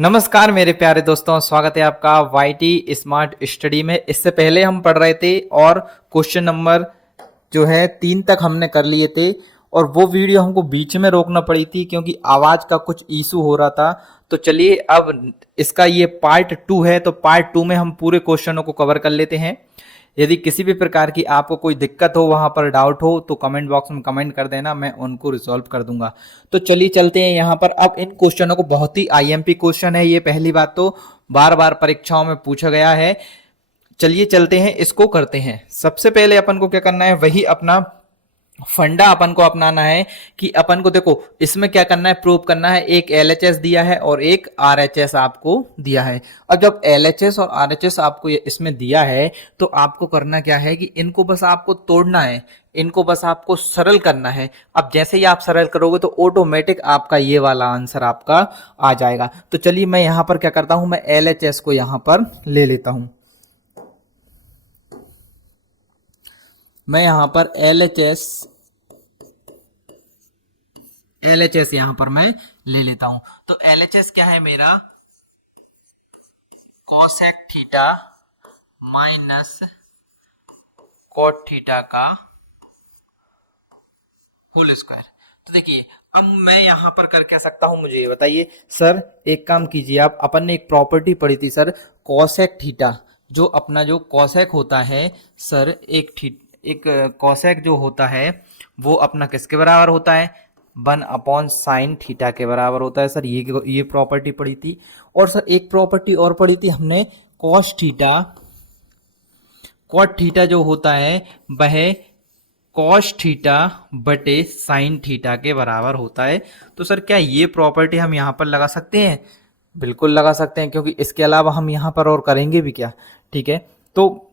नमस्कार मेरे प्यारे दोस्तों, स्वागत है आपका वाईटी स्मार्ट स्टडी में। इससे पहले हम पढ़ रहे थे और क्वेश्चन नंबर जो है 3 तक हमने कर लिए थे और वो वीडियो हमको बीच में रोकना पड़ी थी क्योंकि आवाज़ का कुछ इशू हो रहा था। तो चलिए अब इसका ये पार्ट 2 है, तो पार्ट 2 में हम पूरे क्वेश्चनों को कवर कर लेते हैं। यदि किसी भी प्रकार की आपको कोई दिक्कत हो, वहां पर डाउट हो, तो कमेंट बॉक्स में कमेंट कर देना, मैं उनको रिजॉल्व कर दूंगा। तो चलिए चलते हैं यहाँ पर। अब इन क्वेश्चनों को बहुत ही आईएमपी क्वेश्चन है ये, पहली बात तो बार बार परीक्षाओं में पूछा गया है। चलिए चलते हैं, इसको करते हैं। सबसे पहले अपन को क्या करना है, वही अपना फंडा अपन को अपनाना है कि अपन को देखो इसमें क्या करना है, प्रूव करना है। एक एलएचएस दिया है और एक आरएचएस आपको दिया है। और जब एलएचएस और आरएचएस आपको इसमें दिया है तो आपको करना क्या है कि इनको बस आपको तोड़ना है, इनको बस आपको सरल करना है। अब जैसे ही आप सरल करोगे तो ऑटोमेटिक आपका ये वाला आंसर आपका आ जाएगा। तो चलिए मैं यहां पर क्या करता हूं, मैं एलएचएस को यहां पर ले लेता हूं। मैं यहां पर एलएचएस यहां पर मैं ले लेता हूं। तो एलएचएस क्या है मेरा, cosec theta minus cot theta का होल स्क्वायर। तो देखिए अब मैं यहां पर कर क्या सकता हूं, मुझे ये बताइए। सर एक काम कीजिए आप, अपन ने एक प्रॉपर्टी पढ़ी थी सर, कोसेक थीटा। जो अपना जो कोसेक होता है सर, एक कोसेक जो होता है वो अपना किसके बराबर होता है, 1/sin थीटा के बराबर होता है सर। ये प्रॉपर्टी पढ़ी थी। और सर एक प्रॉपर्टी और पढ़ी थी हमने, कॉस थीटा। कॉट थीटा जो होता है वह कॉस थीटा बटे साइन थीटा के बराबर होता है। तो सर क्या ये प्रॉपर्टी हम यहां पर लगा सकते हैं? बिल्कुल लगा सकते हैं, क्योंकि इसके अलावा हम यहां पर और करेंगे भी क्या। ठीक है, तो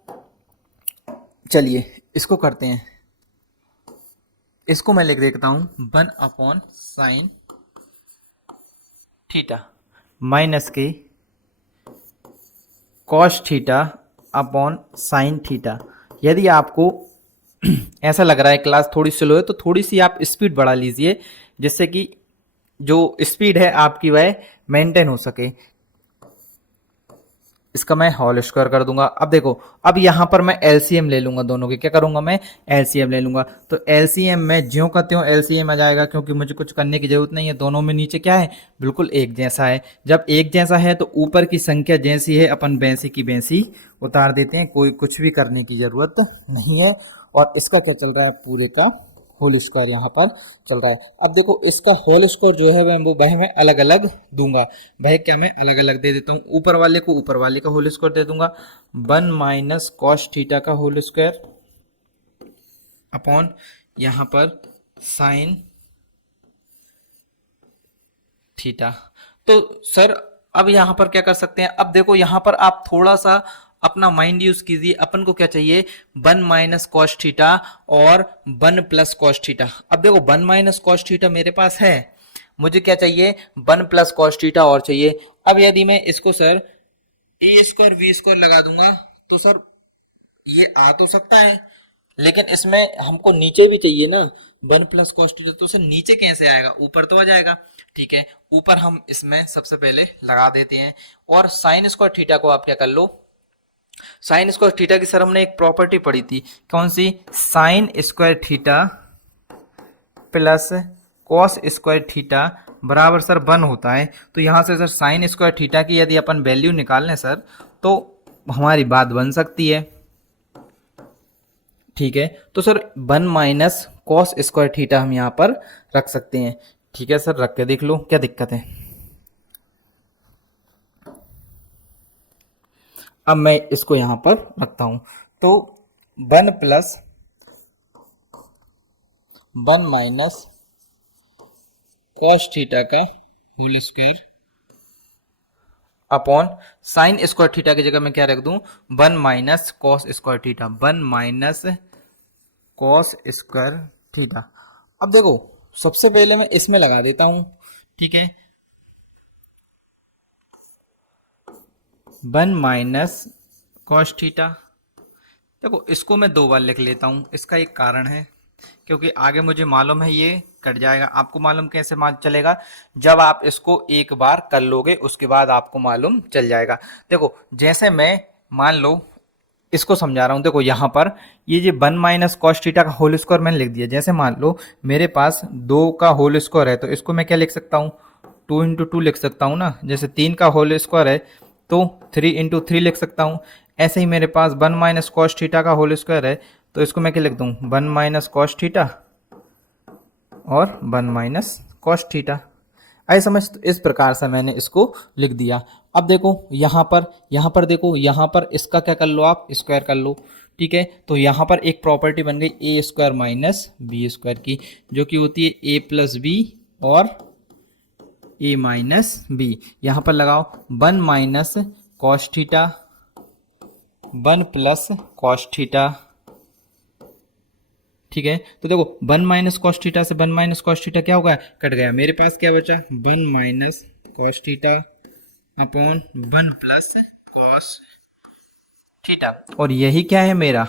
चलिए इसको करते हैं। इसको मैं लिख देता हूं 1/sin थीटा माइनस के cos theta upon sine theta. यदि आपको ऐसा लग रहा है क्लास थोड़ी स्लो है तो थोड़ी सी आप स्पीड बढ़ा लीजिए, जिससे कि जो स्पीड है आपकी वह मेंटेन हो सके। इसका मैं होल स्क्वायर कर दूंगा। अब देखो, अब यहां पर मैं एलसीएम ले लूंगा दोनों के। क्या करूंगा मैं, एलसीएम ले लूंगा। तो एलसीएम में ज्यों का त्यों एलसीएम आ जाएगा, क्योंकि मुझे कुछ करने की जरूरत नहीं है। दोनों में नीचे क्या है, बिल्कुल एक जैसा है। जब एक जैसा है तो ऊपर की संख्या जैसी है अपन वैसी की वैसी उतार देते हैं, कोई कुछ भी करने की जरूरत नहीं है। और इसका क्या चल रहा है, पूरे का होल स्क्वायर यहाँ पर चल रहा है। अब देखो इसका होल स्क्वायर जो है वह मैं अलग अलग दूंगा। वह क्या मैं अलग अलग दे देता हूँ, ऊपर वाले को ऊपर वाले का होल स्क्वायर दे दूंगा, 1 - cos थीटा का होल स्क्वायर अपॉन यहाँ पर साइन थीटा। तो सर अब यहां पर क्या कर सकते हैं, अब देखो यहां पर आप थोड़ा सा अपना माइंड यूज कीजिए। अपन को क्या चाहिए, 1 - cos थीटा और 1 + cos थीटा। अब देखो 1 - cos थीटा मेरे पास है, मुझे क्या चाहिए, 1 + cos थीटा और चाहिए। अब यदि मैं इसको सर a² v² लगा दूंगा तो सर ये आ तो सकता है, लेकिन इसमें हमको नीचे भी चाहिए ना, 1 + cos थीटा। तो सर नीचे कैसे आएगा, ऊपर तो आ जाएगा। ठीक है, ऊपर हम इसमें सबसे पहले लगा देते हैं। और साइन स्क्वायर थीटा को आप क्या कर लो, साइन स्क्वायर थीटा की सर हमने एक प्रॉपर्टी पढ़ी थी, कौन सी, sine square theta plus cos square theta बराबर सर 1 होता है। तो यहां से सर साइन स्क्वायर थीटा की यदि अपन वैल्यू निकाल लें सर, तो हमारी बात बन सकती है। ठीक है, तो सर 1 - cos स्क्वायर थीटा हम यहाँ पर रख सकते हैं। ठीक है सर, रख के देख लो क्या दिक्कत है। अब मैं इसको यहां पर रखता हूं। तो 1 + 1 - cos थीटा का whole square upon sine square theta की जगह मैं क्या रख दूं, 1 - cos square theta, 1 - cos square theta. अब देखो सबसे पहले मैं इसमें लगा देता हूं। ठीक है, 1 - cos थीटा। देखो इसको मैं 2 बार लिख लेता हूं, इसका एक कारण है। क्योंकि आगे मुझे मालूम है ये कट जाएगा। आपको मालूम कैसे मालूम चलेगा? जब आप इसको एक बार कर लोगे उसके बाद आपको मालूम चल जाएगा। देखो जैसे मैं मान लो इसको समझा रहा हूँ। देखो यहाँ पर ये जो 1 - cos थीटा का होल स्क्वायर मैंने लिख दिया। जैसे मान लो मेरे पास 2 का होल स्क्वायर है तो इसको मैं क्या लिख सकता हूँ, 2 × 2 लिख सकता हूँ ना। जैसे 3 का होल स्क्वायर है तो 3 × 3 लिख सकता हूँ। ऐसे ही मेरे पास 1 - cos थीटा का होल स्क्वायर है तो इसको मैं क्या लिख दूँ, 1 - cos थीटा और 1 - cos थीटा। आई समझ? तो इस प्रकार से मैंने इसको लिख दिया। अब देखो यहाँ पर देखो, यहाँ पर इसका क्या कर लो, आप स्क्वायर कर लो। ठीक है, तो यहाँ पर एक प्रॉपर्टी बन गई ए स्क्वायर माइनस बी स्क्वायर की, जो कि होती है ए प्लस बी और ए माइनस बी। यहाँ पर लगाओ 1 - cos थीटा 1 + cos थीटा। ठीक है, तो देखो 1 - cos थीटा से 1 - cos थीटा क्या हो गया, कट गया। मेरे पास क्या बचा, 1 - cos theta upon 1 + cos theta. और यही क्या है मेरा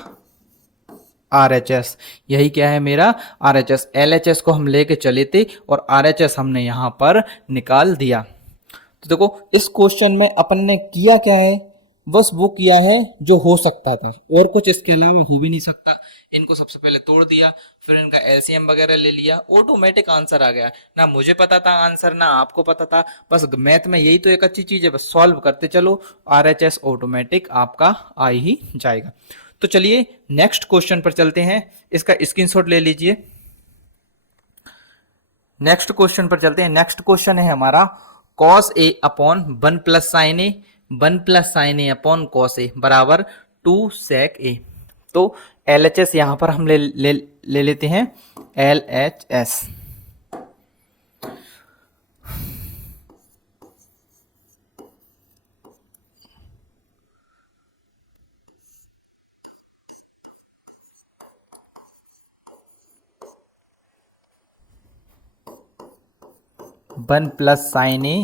आर एच एस। यही क्या है मेरा R H S. L H S को हम लेके चले थे और आर एच एस हमने यहां पर निकाल दिया। तो देखो इस क्वेश्चन में अपन ने किया क्या है, बस वो किया है जो हो सकता था, और कुछ इसके अलावा हो भी नहीं सकता। इनको सबसे पहले तोड़ दिया, फिर इनका एलसीएम वगैरह ले लिया, ऑटोमेटिक आंसर आ गया। ना मुझे पता था आंसर, ना आपको पता था। बस मैथ में यही तो एक अच्छी चीज है, बस सॉल्व करते चलो, आरएचएस ऑटोमेटिक आपका आ ही जाएगा। तो चलिए नेक्स्ट क्वेश्चन पर चलते हैं, इसका स्क्रीनशॉट ले लीजिए। नेक्स्ट क्वेश्चन पर चलते हैं। नेक्स्ट क्वेश्चन है हमारा cos a upon 1 + sin a 1 + sin a upon cos a बराबर 2 sec a। तो एल एच एस यहां पर हम ले लेते हैं L H S. 1 + sin a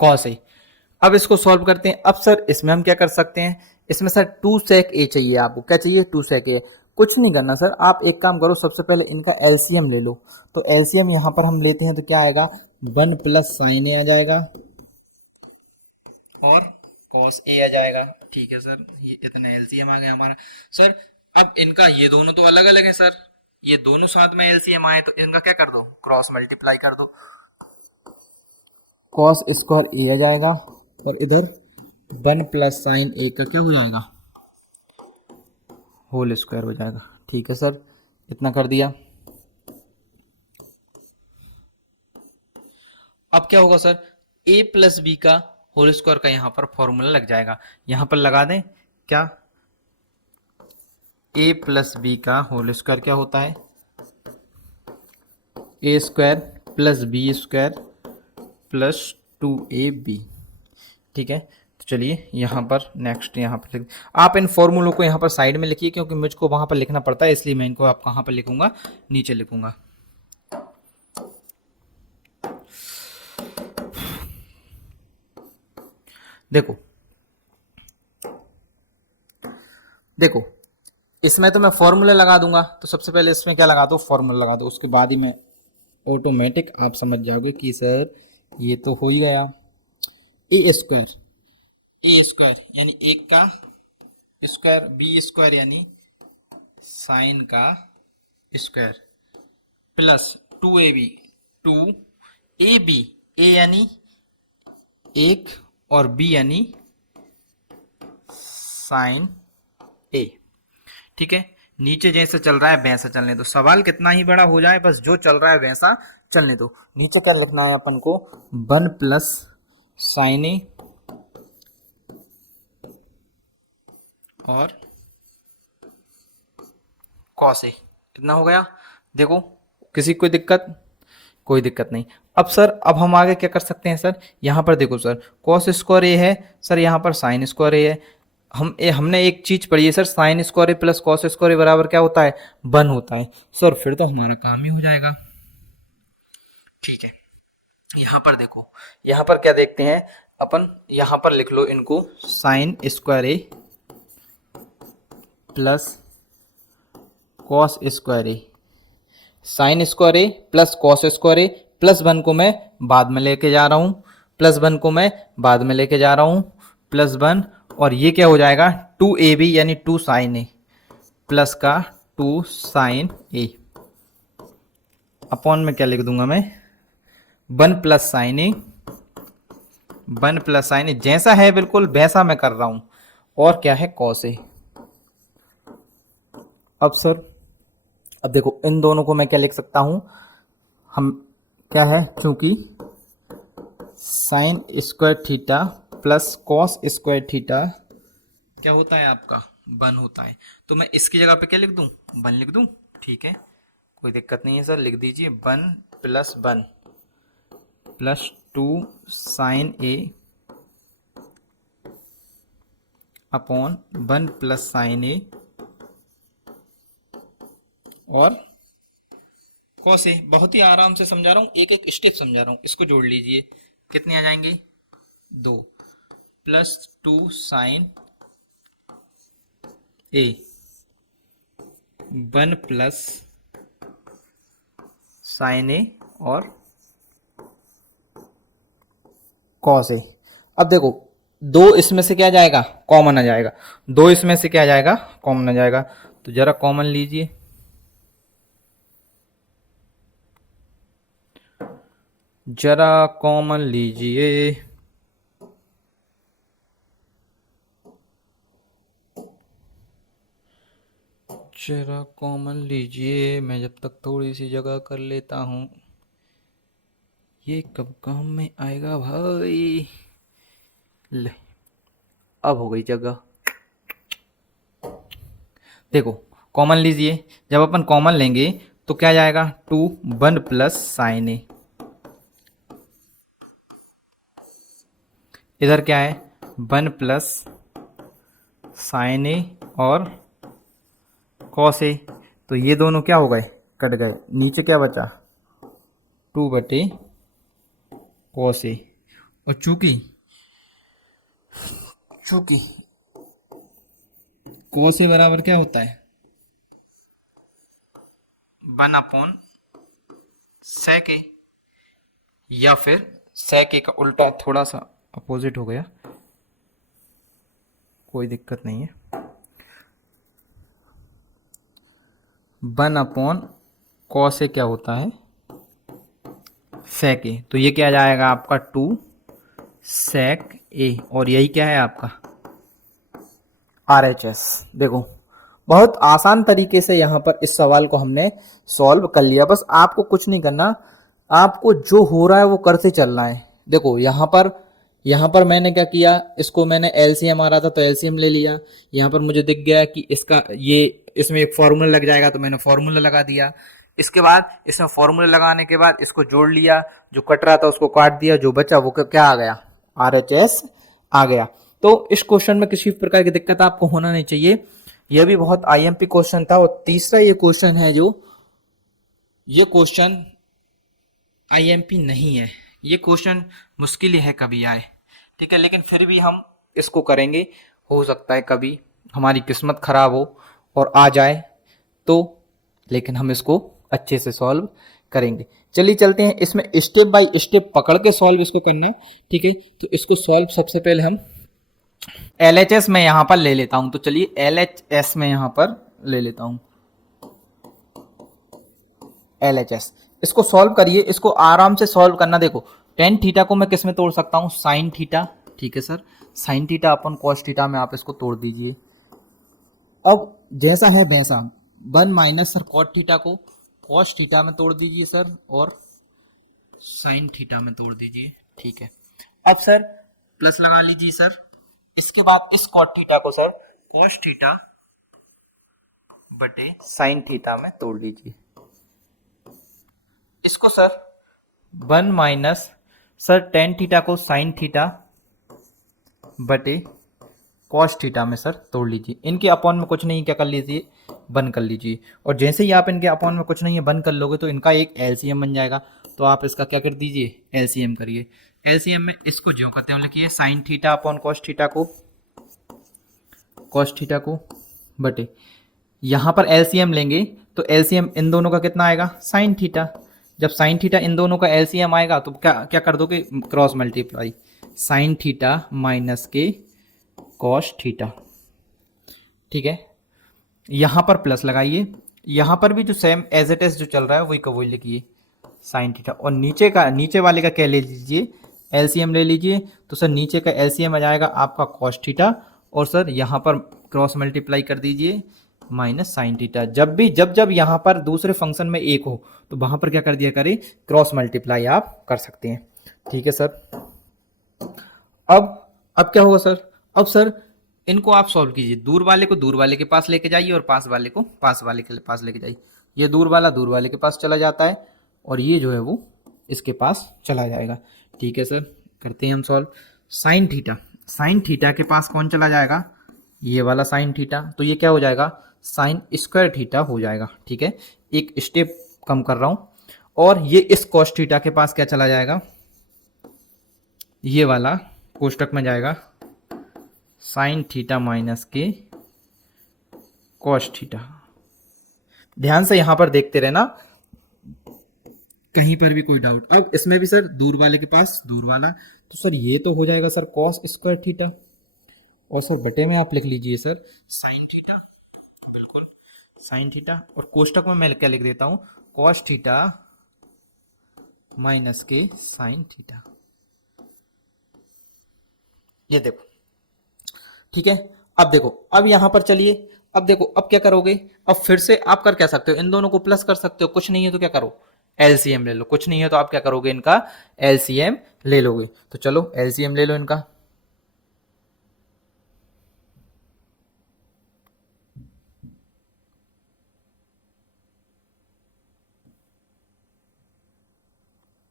cos a। अब इसको सॉल्व करते हैं। अब सर इसमें हम क्या कर सकते हैं, इसमें सर 2 sec a चाहिए। आपको क्या चाहिए, 2 sec a। कुछ नहीं करना सर, आप एक काम करो, सबसे पहले इनका एलसीएम ले लो। तो एलसीएम यहां पर हम लेते हैं तो क्या आएगा, 1 + sin a आ जाएगा और cos a आ जाएगा। ठीक है सर, ये इतना एलसीएम आ गया हमारा। सर अब इनका ये दोनों तो अलग अलग है सर, ये दोनों साथ में एलसीएम आए तो इनका क्या कर दो, क्रॉस मल्टीप्लाई कर दो। cos स्क्वायर a आ जाएगा और इधर 1 + sin a का क्या हो जाएगा, होल स्क्वायर हो जाएगा। ठीक है सर, इतना कर दिया। अब क्या होगा सर, a + b का होल स्क्वायर का यहां पर फॉर्मूला लग जाएगा। यहां पर लगा दें क्या, a + b का होल स्क्वायर क्या होता है, a² + b² + 2ab। ठीक है, तो चलिए यहाँ पर नेक्स्ट, यहाँ पर लिख, आप इन फॉर्मूलों को यहाँ पर साइड में लिखिए, क्योंकि मुझको वहाँ पर लिखना पड़ता है, इसलिए मैं इनको आप कहाँ पर लिखूंगा, नीचे लिखूंगा। देखो देखो इसमें तो मैं फॉर्मूला लगा दूंगा, तो सबसे पहले इसमें क्या लगा दो, फॉर्मूला लगा दो, उसके बाद ही मैं ऑटोमेटिक आप समझ जाओगे कि सर ये तो हो ही गया। ए स्क्वायर यानी 1 का स्क्वायर, b² यानी साइन का स्क्वायर, प्लस 2ab, 2ab, ए यानी 1 और b यानी साइन ए। ठीक है, नीचे जैसे चल रहा है वैसा चलने दो, सवाल कितना ही बड़ा हो जाए, बस जो चल रहा है वैसा चलने दो। नीचे क्या लिखना है अपन को, 1 + sin a और cos a। कितना हो गया, देखो किसी को कोई दिक्कत, कोई दिक्कत नहीं। अब सर अब हम आगे क्या कर सकते हैं सर, यहाँ पर देखो सर cos² a है सर, यहाँ पर sin² a है। हमने एक चीज पढ़ी है sir, sin² a + cos² a बराबर क्या होता है, 1 होता है सर, फिर तो हमारा काम ही हो जाएगा। ठीक है, यहाँ पर देखो, यहाँ पर क्या देखते हैं अपन, यहाँ पर लिख लो इनको sin² a plus cos square A, sign square A plus cos square A, plus 1 को मैं बाद में लेके जा रहा हूं, प्लस 1 को मैं बाद में लेके जा रहा हूं, प्लस 1, और ये क्या हो जाएगा 2ab यानी 2 साइन ए प्लस का 2 साइन ए, अपॉन में क्या लिख दूंगा मैं 1 प्लस साइन ए, 1 प्लस साइन ए, जैसा है बिल्कुल वैसा मैं कर रहा हूं, और क्या है कॉस ए। अब सर अब देखो इन दोनों को मैं क्या लिख सकता हूं, हम क्या है चूंकि sign square theta plus cos square theta क्या होता है आपका 1 होता है, तो मैं इसकी जगह पे क्या लिख दूं 1 लिख दूं, ठीक है कोई दिक्कत नहीं है सर, लिख दीजिए 1 plus 1 plus 2 sign A upon 1 plus sign A और कॉस ए। बहुत ही आराम से समझा रहा हूँ, एक एक स्टेप समझा रहा हूँ, इसको जोड़ लीजिए कितने आ जाएंगे 2 plus 2 sign A 1 plus sign A और कॉस ए। अब देखो 2 इसमें से क्या आ जाएगा कॉमन आ जाएगा, 2 इसमें से क्या आ जाएगा कॉमन आ जाएगा, तो जरा कॉमन लीजिए, जरा कॉमन लीजिए, जरा कॉमन लीजिए, मैं जब तक थोड़ी सी जगह कर लेता हूं, ये कब काम में आएगा भाई, ले अब हो गई जगह। देखो कॉमन लीजिए, जब अपन कॉमन लेंगे तो क्या जाएगा 2 1 प्लस साइन ए, इधर क्या है 1 प्लस साइन ए और कॉस ए, तो ये दोनों क्या हो गए कट गए, नीचे क्या बचा 2 बटे कॉस ए, और चूंकि चूंकि कॉस ए बराबर क्या होता है 1 अपॉन सेक ए, या फिर सेक ए का उल्टा थोड़ा सा अपोजिट हो गया, कोई दिक्कत नहीं है, 1 अपॉन कॉस ए क्या होता है सेक ए, तो ये क्या जाएगा आपका 2 सेक ए, और यही क्या है आपका RHS। देखो बहुत आसान तरीके से यहाँ पर इस सवाल को हमने सॉल्व कर लिया, बस आपको कुछ नहीं करना, आपको जो हो रहा है वो करते चलना है। देखो यहाँ पर मैंने क्या किया, इसको मैंने एलसीएम आ रहा था तो एलसीएम ले लिया, यहाँ पर मुझे दिख गया कि इसका ये इसमें एक फॉर्मूला लग जाएगा तो मैंने फॉर्मूला लगा दिया, इसके बाद इसमें फॉर्मूला लगाने के बाद इसको जोड़ लिया, जो कट रहा था उसको काट दिया, जो बचा वो क्या आ गया RHS आ गया। तो इस क्वेश्चन में किसी प्रकार की दिक्कत आपको होना नहीं चाहिए, यह भी बहुत IMP क्वेश्चन था। और तीसरा ये क्वेश्चन है जो ये क्वेश्चन IMP नहीं है, ये क्वेश्चन मुश्किल ही है कभी आए, ठीक है, लेकिन फिर भी हम इसको करेंगे, हो सकता है कभी हमारी किस्मत खराब हो और आ जाए तो, लेकिन हम इसको अच्छे से सॉल्व करेंगे। चलिए चलते हैं, इसमें स्टेप बाय स्टेप पकड़ के सॉल्व इसको करना है, ठीक है। तो इसको सॉल्व सबसे पहले हम LHS में यहां पर ले लेता हूं, तो चलिए LHS में यहां पर ले लेता हूं LHS, इसको सॉल्व करिए, इसको आराम से सॉल्व करना। देखो टेन थीटा को मैं किस में तोड़ सकता हूं साइन थीटा, ठीक है सर, साइन थीटा अपन कॉस थीटा में आप इसको तोड़ दीजिए। अब जैसा है वैसा 1 माइनस सर कॉट थीटा को कॉस थीटा में तोड़ दीजिए सर, और साइन थीटा में तोड़ दीजिए, ठीक है। अब सर प्लस लगा लीजिए सर, इसके बाद इस कॉट थीटा को सर कॉस थीटा बटे साइन थीटा में तोड़ लीजिए, इसको sir 1 minus sir tan theta को साइन थीटा बटे कॉस थीटा में सर तोड़ लीजिए, इनके अपॉन में कुछ नहीं क्या कर लीजिए बंद कर लीजिए, और जैसे ही आप इनके अपॉन में कुछ नहीं है बंद कर लोगे तो इनका एक एलसीएम बन जाएगा, तो आप इसका क्या कर दीजिए एलसीएम करिए। एलसीएम में इसको जो करते हो लिखिए sine theta upon cos theta को बटे यहाँ पर एलसीएम लेंगे तो एलसीएम इन दोनों का कितना आएगा, साइन थीटा। जब साइन थीटा इन दोनों का एलसीएम आएगा तो क्या क्या कर दोगे, cross multiply, sign theta minus के कॉस थीटा। ठीक है, यहाँ पर प्लस लगाइए, यहाँ पर भी जो सेम एज इट इज जो चल रहा है वही का वही लिखिए, साइन थीटा। और नीचे वाले का क्या ले लीजिए, एलसीएम ले लीजिए। तो सर नीचे का एलसीएम आ जाएगा आपका कॉस थीटा, और सर यहाँ पर क्रॉस मल्टीप्लाई कर दीजिए माइनस साइन थीटा। जब यहाँ पर दूसरे फंक्शन में एक हो तो वहां पर क्या कर दिया करें, क्रॉस मल्टीप्लाई आप कर सकते हैं। ठीक है सर। अब क्या होगा सर, अब सर इनको आप सॉल्व कीजिए, दूर वाले को दूर वाले के पास लेके जाइए और पास वाले को पास वाले के पास लेके जाइए। ये दूर वाले के पास चला जाता है और ये जो है वो इसके पास चला जाएगा। ठीक है सर, करते हैं हम सॉल्व। साइन थीटा के पास कौन चला जाएगा, ये वाला साइन थीटा, तो ये क्या हो जाएगा, साइन स्क्वायर थीटा हो जाएगा। ठीक है, एक स्टेप कम कर रहा हूं। और ये इस कॉस थीटा के पास क्या चला जाएगा, ये वाला कोष्टक में जाएगा साइन थीटा माइनस के कॉस थीटा। ध्यान से यहां पर देखते रहना, कहीं पर भी कोई डाउट। अब इसमें भी सर दूर वाले के पास दूर वाला, तो सर ये तो हो जाएगा सर कॉस स्क्वायर थीटा, और सर बटे में आप लिख लीजिए सर साइन थीटा, बिल्कुल साइन थीटा। और कोष्टक में मैं क्या लिख देता हूं, कॉस थीटा माइनस के साइन थीटा। ये देखो, ठीक है। अब देखो, अब यहां पर चलिए, अब देखो अब क्या करोगे, अब फिर से आप कर क्या सकते हो, इन दोनों को प्लस कर सकते हो, कुछ नहीं है तो क्या करो, एलसीएम ले लो। कुछ नहीं है तो आप क्या करोगे, इनका एलसीएम ले लोगे। तो चलो एलसीएम ले लो इनका।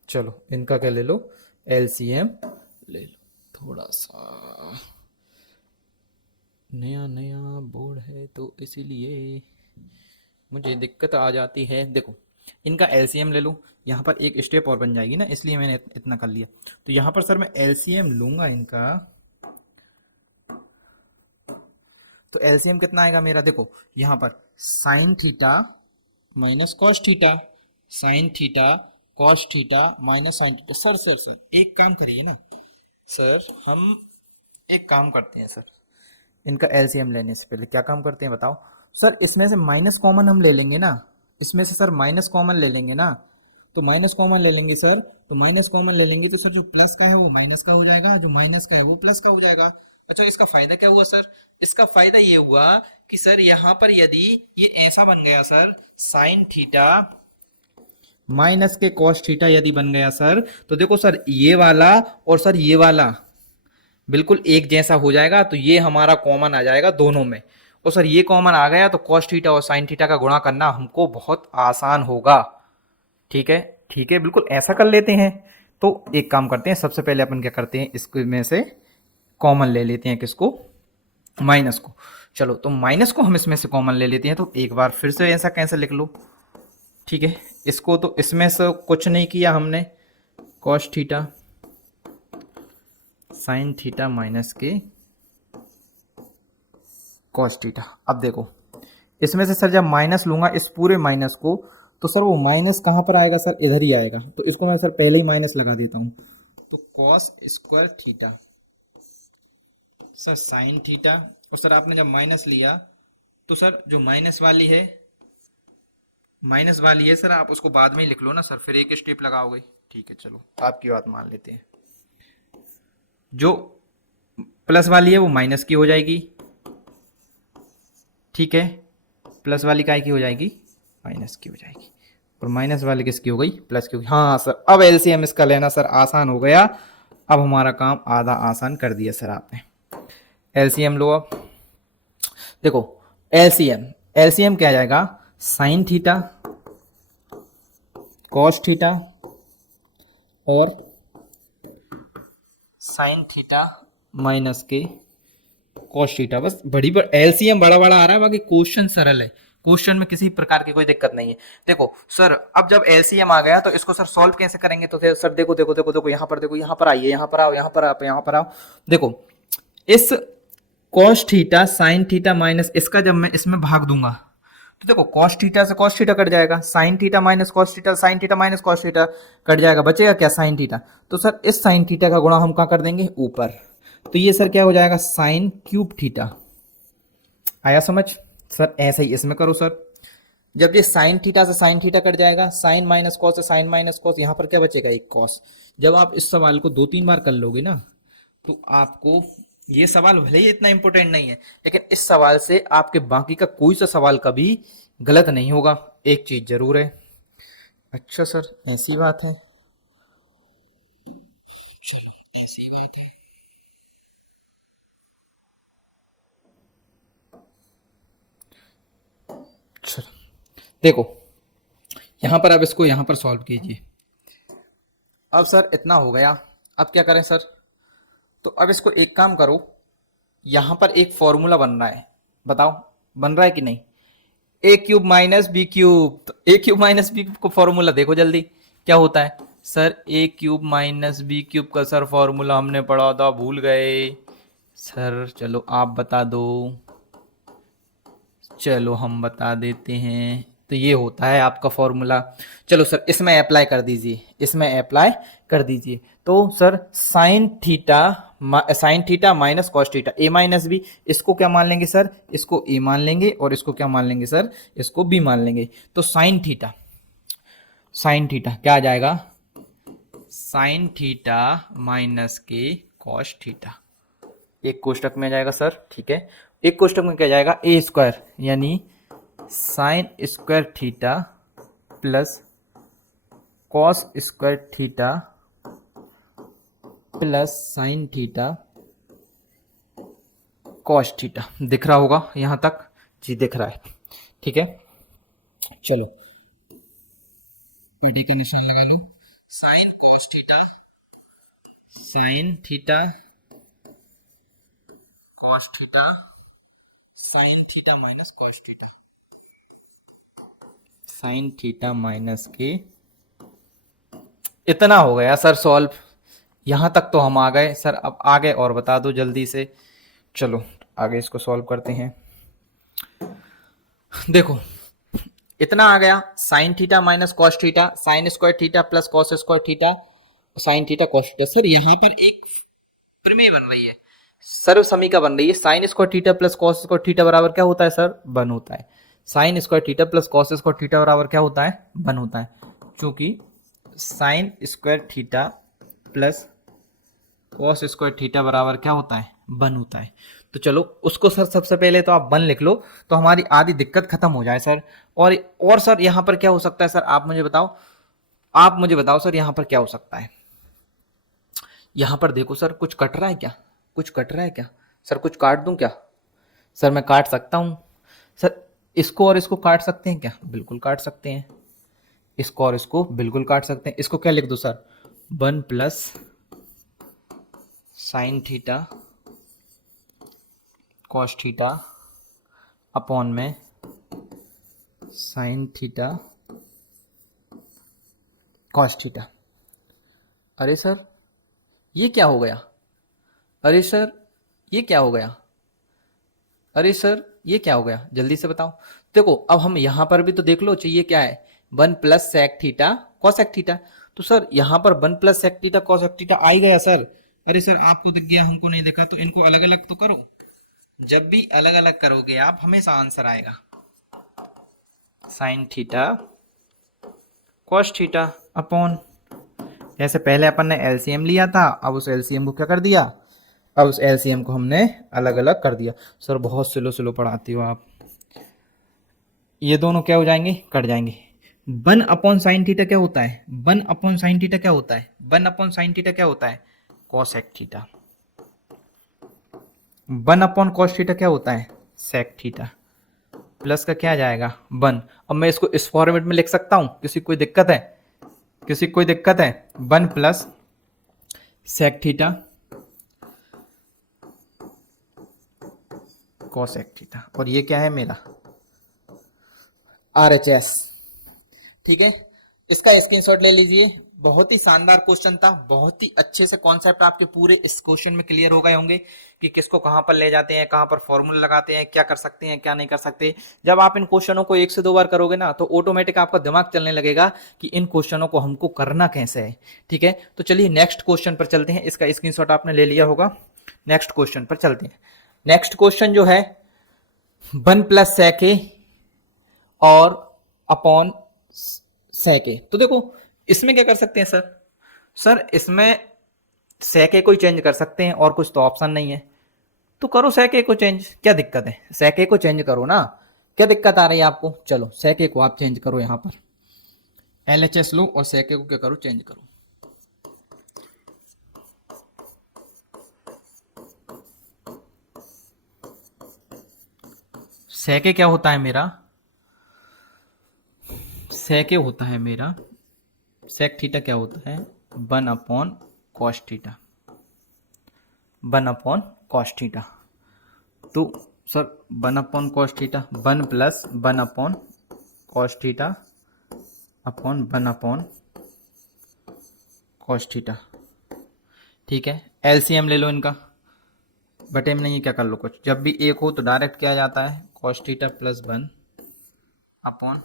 चलो इनका क्या ले लो, एलसीएम ले लो। थोड़ा सा नया नया बोर्ड है तो इसीलिए मुझे दिक्कत आ जाती है। देखो इनका एलसीएम ले लो, यहाँ पर एक स्टेप और बन जाएगी ना, इसलिए मैंने इतना कर लिया। तो यहाँ पर सर मैं एलसीएम लूंगा इनका, तो एलसीएम कितना आएगा मेरा, देखो यहाँ पर sign theta minus cos theta, sine theta cos theta minus sine theta. Sir एक काम करिए ना सर, हम एक काम करते हैं सर, इनका एलसीएम लेने से पहले क्या काम करते हैं बताओ सर, इसमें से माइनस कॉमन हम ले लेंगे ना, इसमें से सर माइनस कॉमन ले लेंगे ना, तो माइनस कॉमन ले लेंगे सर, तो माइनस कॉमन ले लेंगे तो सर जो प्लस का है वो माइनस का हो जाएगा, जो माइनस का है वो प्लस का हो जाएगा। अच्छा इसका फायदा क्या हुआ सर, इसका फायदा ये हुआ कि सर यहाँ पर यदि ये ऐसा बन गया सर, साइन थीटा माइनस के कॉस थीटा यदि बन गया सर, तो देखो सर ये वाला और सर ये वाला बिल्कुल एक जैसा हो जाएगा, तो ये हमारा कॉमन आ जाएगा दोनों में। और सर ये कॉमन आ गया तो कॉस थीटा और साइन थीटा का गुणा करना हमको बहुत आसान होगा। ठीक है, ठीक है, बिल्कुल ऐसा कर लेते हैं। तो एक काम करते हैं, सबसे पहले अपन क्या करते हैं, इसको में से कॉमन ले लेते हैं, किसको, माइनस को। चलो तो माइनस को हम इसमें से कॉमन ले लेते हैं, तो एक बार फिर से ऐसा कैसे लिख लो। ठीक है, इसको तो इसमें से कुछ नहीं किया हमने, cos theta sine theta minus के कॉस थीटा। अब देखो इसमें से सर जब माइनस लूंगा इस पूरे माइनस को, तो सर वो माइनस कहां पर आएगा सर, इधर ही आएगा, तो इसको मैं सर पहले ही माइनस लगा देता हूं। तो cos square theta sir sine theta, और सर आपने जब माइनस लिया तो सर जो माइनस वाली है सर, आप उसको बाद में ही लिख लो ना सर, फिर एक स्टेप लगाओगे। ठीक है, चलो आपकी बात मान लेते हैं, जो प्लस वाली है वो माइनस की हो जाएगी। ठीक है, प्लस वाली काय की हो जाएगी, माइनस की हो जाएगी, और माइनस वाली किसकी हो गई, प्लस की हो गई। हाँ सर, अब एलसीएम इसका लेना सर आसान हो गया, अब हमारा काम आधा आसान कर दिया सर आपने। एलसीएम लो, अब देखो एलसीएम क्या आ जाएगा, साइन थीटा कॉस थीटा और साइन थीटा माइनस के कॉस थीटा। बस एलसीएम बड़ा बड़ा आ रहा है, बाकी क्वेश्चन सरल है, क्वेश्चन में किसी प्रकार की कोई दिक्कत नहीं है। देखो सर अब जब एलसीएम आ गया तो इसको सर सॉल्व कैसे करेंगे, तो सर देखो देखो यहाँ पर देखो, यहाँ पर आइए, यहाँ पर आओ, यहाँ पर आओ, यहाँ पर आओ। देखो इस cos theta sine theta minus इसका जब मैं इसमें भाग दूंगा तो देखो कॉस थीटा से कॉस थीटा कट जाएगा, sign theta minus cos theta, sine theta minus cos theta cut जाएगा, बचेगा क्या साइन थीटा। तो सर इस साइन थीटा का गुणा हम कहाँ कर देंगे ऊपर, तो ये सर क्या हो जाएगा साइन क्यूब थीटा। आया समझ। सर ऐसा ही इसमें करो सर, जब ये साइन थीटा से साइन थीटा कट जाएगा, साइन माइनस कॉस से साइन माइनस कॉस, यहां पर क्या बचेगा एक कॉस। जब आप इस सवाल को 2-3 बार कर लोगे ना तो आपको ये सवाल भले ही इतना इंपॉर्टेंट नहीं है लेकिन इस सवाल से आपके बाकी का कोई सा सवाल कभी गलत नहीं होगा। एक चीज जरूर है। अच्छा सर ऐसी बात है, चलो ऐसी बात है। चलो देखो यहां पर अब इसको यहां पर सॉल्व कीजिए। अब सर इतना हो गया, अब क्या करें सर, तो अब इसको एक काम करो, यहां पर एक फॉर्मूला बन रहा है, बताओ बन रहा है कि नहीं। ए क्यूब माइनस बी क्यूब, तो ए क्यूब माइनस बी क्यूब को फॉर्मूला देखो जल्दी क्या होता है। सर ए क्यूब माइनस बी क्यूब का सर फॉर्मूला हमने पढ़ा था भूल गए सर, चलो आप बता दो। चलो हम बता देते हैं, तो ये होता है आपका फॉर्मूला। चलो सर इसमें अप्लाई कर दीजिए, इसमें अप्लाई कर दीजिए। तो sir sine theta minus cos theta A minus B, इसको क्या मान लेंगे सर, इसको ए मान लेंगे और इसको क्या मान लेंगे सर, इसको बी मान लेंगे। तो साइन थीटा क्या आ जाएगा, साइन थीटा माइनस के कॉस थीटा, एक कोष्टक में आ जाएगा सर, ठीक है। एक कोष्टक में क्या जाएगा ए स्क्वायर यानी sign square theta plus cos square theta plus sign theta cos theta. दिख रहा होगा यहां तक, जी दिख रहा है, ठीक है। चलो पीडी का निशान लगा लो, sine cos theta, sine theta cos theta, sine theta minus cos theta, sine theta minus के, इतना हो गया सर सॉल्व। यहां तक तो हम आ गए सर, अब आगे और बता दो जल्दी से। चलो आगे इसको सॉल्व करते हैं। देखो इतना आ गया, sign theta minus cos theta, sign square theta plus cos square theta, sine theta cos theta. Sir यहां पर एक प्रमेय बन रही है, सर्व समीका बन रही है, sign square theta plus cos square theta बराबर क्या होता है सर, वन होता है। Sign square theta plus cos square theta बराबर क्या होता है, वन होता है। क्योंकि sign square theta plus cos square theta बराबर क्या होता है, वन होता है। तो चलो उसको सर सबसे पहले तो आप वन लिख लो तो हमारी आधी दिक्कत खत्म हो जाए सर। और सर यहाँ पर क्या हो सकता है सर, आप मुझे बताओ, आप मुझे बताओ सर यहाँ पर क्या हो सकता है। यहाँ पर देखो सर कुछ कट रहा है क्या, कुछ कट रहा है क्या सर, कुछ काट दूं क्या। सर मैं काट सकता हूँ सर, इसको और इसको काट सकते हैं क्या, बिल्कुल काट सकते हैं। इसको और इसको बिल्कुल काट सकते हैं। इसको क्या लिख दो sir, one plus sign theta cos theta upon में साइन थीटा कॉस थीटा। अरे सर ये क्या हो गया, अरे सर ये क्या हो गया, अरे सर ये क्या हो गया, जल्दी से बताओ। देखो अब हम यहां पर भी तो देख लो, चाहिए क्या है, one plus sec theta cosec theta. तो सर यहां पर one plus sec theta cosec theta आ ही गया सर। अरे सर आपको दिख गया हमको नहीं दिखा, तो इनको अलग अलग तो करो, जब भी अलग अलग करोगे आप हमेशा आंसर आएगा। Sign theta cos theta upon, जैसे पहले अपन ने एलसीएम लिया था, अब उस एलसीएम को क्या कर दिया, अब उस एलसीएम को हमने अलग अलग कर दिया। सर बहुत स्लो स्लो पढ़ाती हो आप। ये दोनों क्या हो जाएंगे, कट जाएंगे। वन अपॉन साइन थीटा क्या होता है, वन अपॉन साइन थीटा क्या होता है, वन अपॉन साइन थीटा क्या होता है, cosec theta. One upon cos theta क्या होता है, सेक थीटा। प्लस का क्या आ जाएगा, वन। अब मैं इसको इस फॉर्मेट में लिख सकता हूं, किसी कोई दिक्कत है, किसी कोई दिक्कत है। One plus sec theta cosec theta, और ये क्या है मेरा RHS, ठीक है। इसका स्क्रीनशॉट ले लीजिए, बहुत ही शानदार क्वेश्चन था, बहुत ही अच्छे से कॉन्सेप्ट आपके पूरे इस क्वेश्चन में क्लियर हो गए होंगे कि किसको कहां पर ले जाते हैं, कहां पर फॉर्मूला लगाते हैं, क्या कर सकते हैं क्या नहीं कर सकते। जब आप इन क्वेश्चनों को 1 से 2 बार करोगे ना तो ऑटोमेटिक आपका दिमाग चलने लगेगा कि इन क्वेश्चनों को हमको करना कैसे है। ठीक है, तो चलिए नेक्स्ट क्वेश्चन पर चलते हैं। इसका स्क्रीनशॉट आपने ले लिया होगा। नेक्स्ट क्वेश्चन पर चलते हैं। नेक्स्ट क्वेश्चन जो है 1 + sec और अपॉन sec। तो देखो इसमें क्या कर सकते हैं सर, सर इसमें sec को ही चेंज कर सकते हैं और कुछ तो ऑप्शन नहीं है। तो करो sec को चेंज, क्या दिक्कत है, sec को चेंज करो ना, क्या दिक्कत आ रही है आपको। चलो sec को आप चेंज करो, यहां पर LHS लो और sec को क्या करो, चेंज करो। sec क्या होता है मेरा, sec होता है मेरा, sec थीटा क्या होता है 1/cos थीटा, 1/cos थीटा। तो sir 1/cos theta 1 + 1/cos theta upon 1/cos theta. ठीक है, एलसीएम ले लो इनका, बटे में नहीं क्या कर लो कुछ, जब भी एक हो तो डायरेक्ट क्या आ जाता है cos थीटा + 1/cos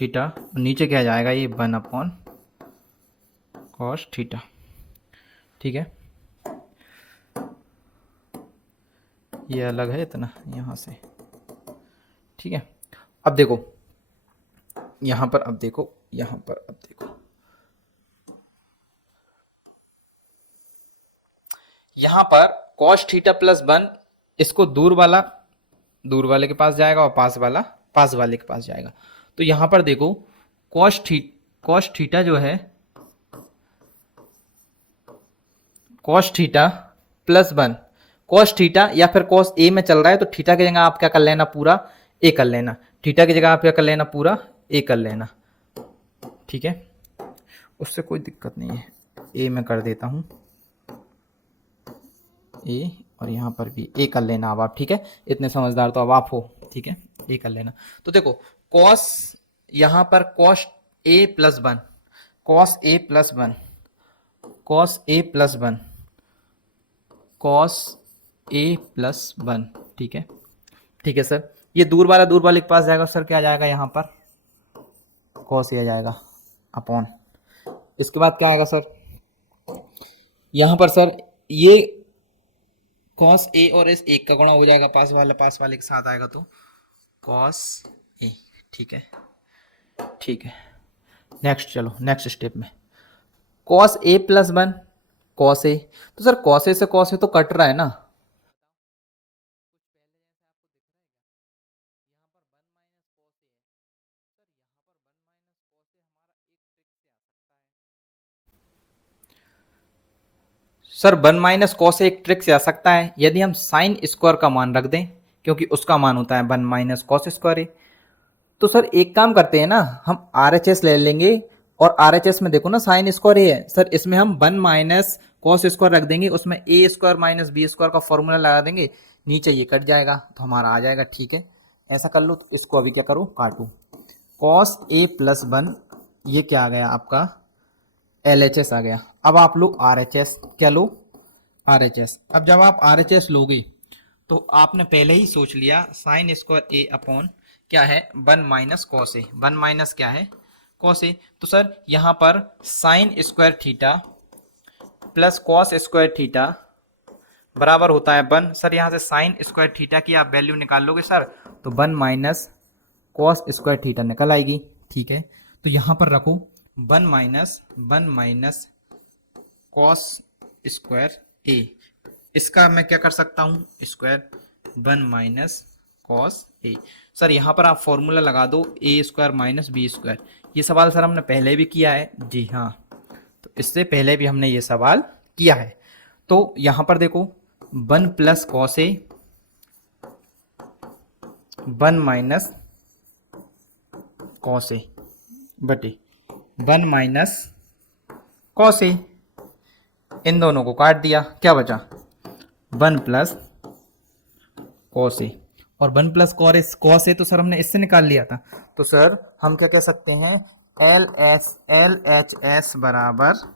थीटा, नीचे क्या जाएगा ये 1/cos थीटा। ठीक है, ये अलग है इतना यहाँ से। ठीक है, अब देखो यहाँ पर, अब देखो यहाँ पर, अब देखो यहाँ पर cos थीटा + 1, इसको दूर वाले के पास जाएगा और पास वाले के पास जाएगा। तो यहाँ पर देखो cos थीटा जो है cos थीटा + 1, cos थीटा या फिर cos a में चल रहा है तो थीटा की जगह आप क्या कर लेना, पूरा a कर लेना। थीटा की जगह आप क्या कर लेना, पूरा a कर लेना। ठीक है, उससे कोई दिक्कत नहीं है, a में कर देता हूं a, और यहाँ पर भी a कर लेना अब आप। ठीक है, इतने समझदार तो अब आप हो। ठीक है, a कर लेना। तो देखो cos, यहाँ पर cos a + 1, cos a + 1, cos a + 1, cos a + 1। ठीक है, ठीक है सर, ये दूर वाले के पास जाएगा सर, क्या आ जाएगा यहाँ पर cos a आ जाएगा अपॉन, इसके बाद क्या आएगा सर यहाँ पर सर, ये cos a और इस एक का गुणा हो जाएगा, पास वाले के साथ आएगा तो cos a। ठीक है, ठीक है, नेक्स्ट चलो नेक्स्ट स्टेप में cos a + 1 cos a। तो सर cos a से cos a तो कट रहा है ना, सर 1 - cos एक ट्रिक से आ सकता है, यदि हम साइन स्क्वायर का मान रख दें, क्योंकि उसका मान होता है 1 - cos स्क्वायर ए। तो सर एक काम करते हैं ना, हम RHS ले लेंगे और RHS में देखो ना साइन स्क्वायर ए है सर, इसमें हम 1 - cos स्क्वायर रख देंगे, उसमें a² - b² का फॉर्मूला लगा देंगे, नीचे ये कट जाएगा तो हमारा आ जाएगा। ठीक है, ऐसा कर लो। तो इसको अभी क्या करो, काटो। cos a + 1, ये क्या आ गया आपका LHS आ गया। अब आप लो RHS, क्या लो RHS। अब जब आप RHS लोगे तो आपने पहले ही सोच लिया साइन स्क्वायर ए अपॉन क्या है 1 - cos ए, 1 - क्या है cos ए। तो सर यहाँ पर sign square theta plus cos square theta बराबर होता है 1। सर यहाँ से साइन स्क्वायर थीटा की आप वैल्यू निकाल लोगे सर, तो 1 - cos स्क्वायर थीटा निकल आएगी। ठीक है, तो यहाँ पर रखो 1 - cos स्क्वायर ए, इसका मैं क्या कर सकता हूँ स्क्वायर 1 - cos ए। सर यहाँ पर आप फॉर्मूला लगा दो a² - b²। ये सवाल सर हमने पहले भी किया है, जी हाँ, तो इससे पहले भी हमने ये सवाल किया है। तो यहाँ पर देखो 1 + cos a 1 - cos a बटे 1 - cos a, इन दोनों को काट दिया, क्या बचा 1 + cos a, और 1 + cos a तो सर हमने इससे निकाल लिया था। तो सर हम क्या कह सकते हैं एल एच एस बराबर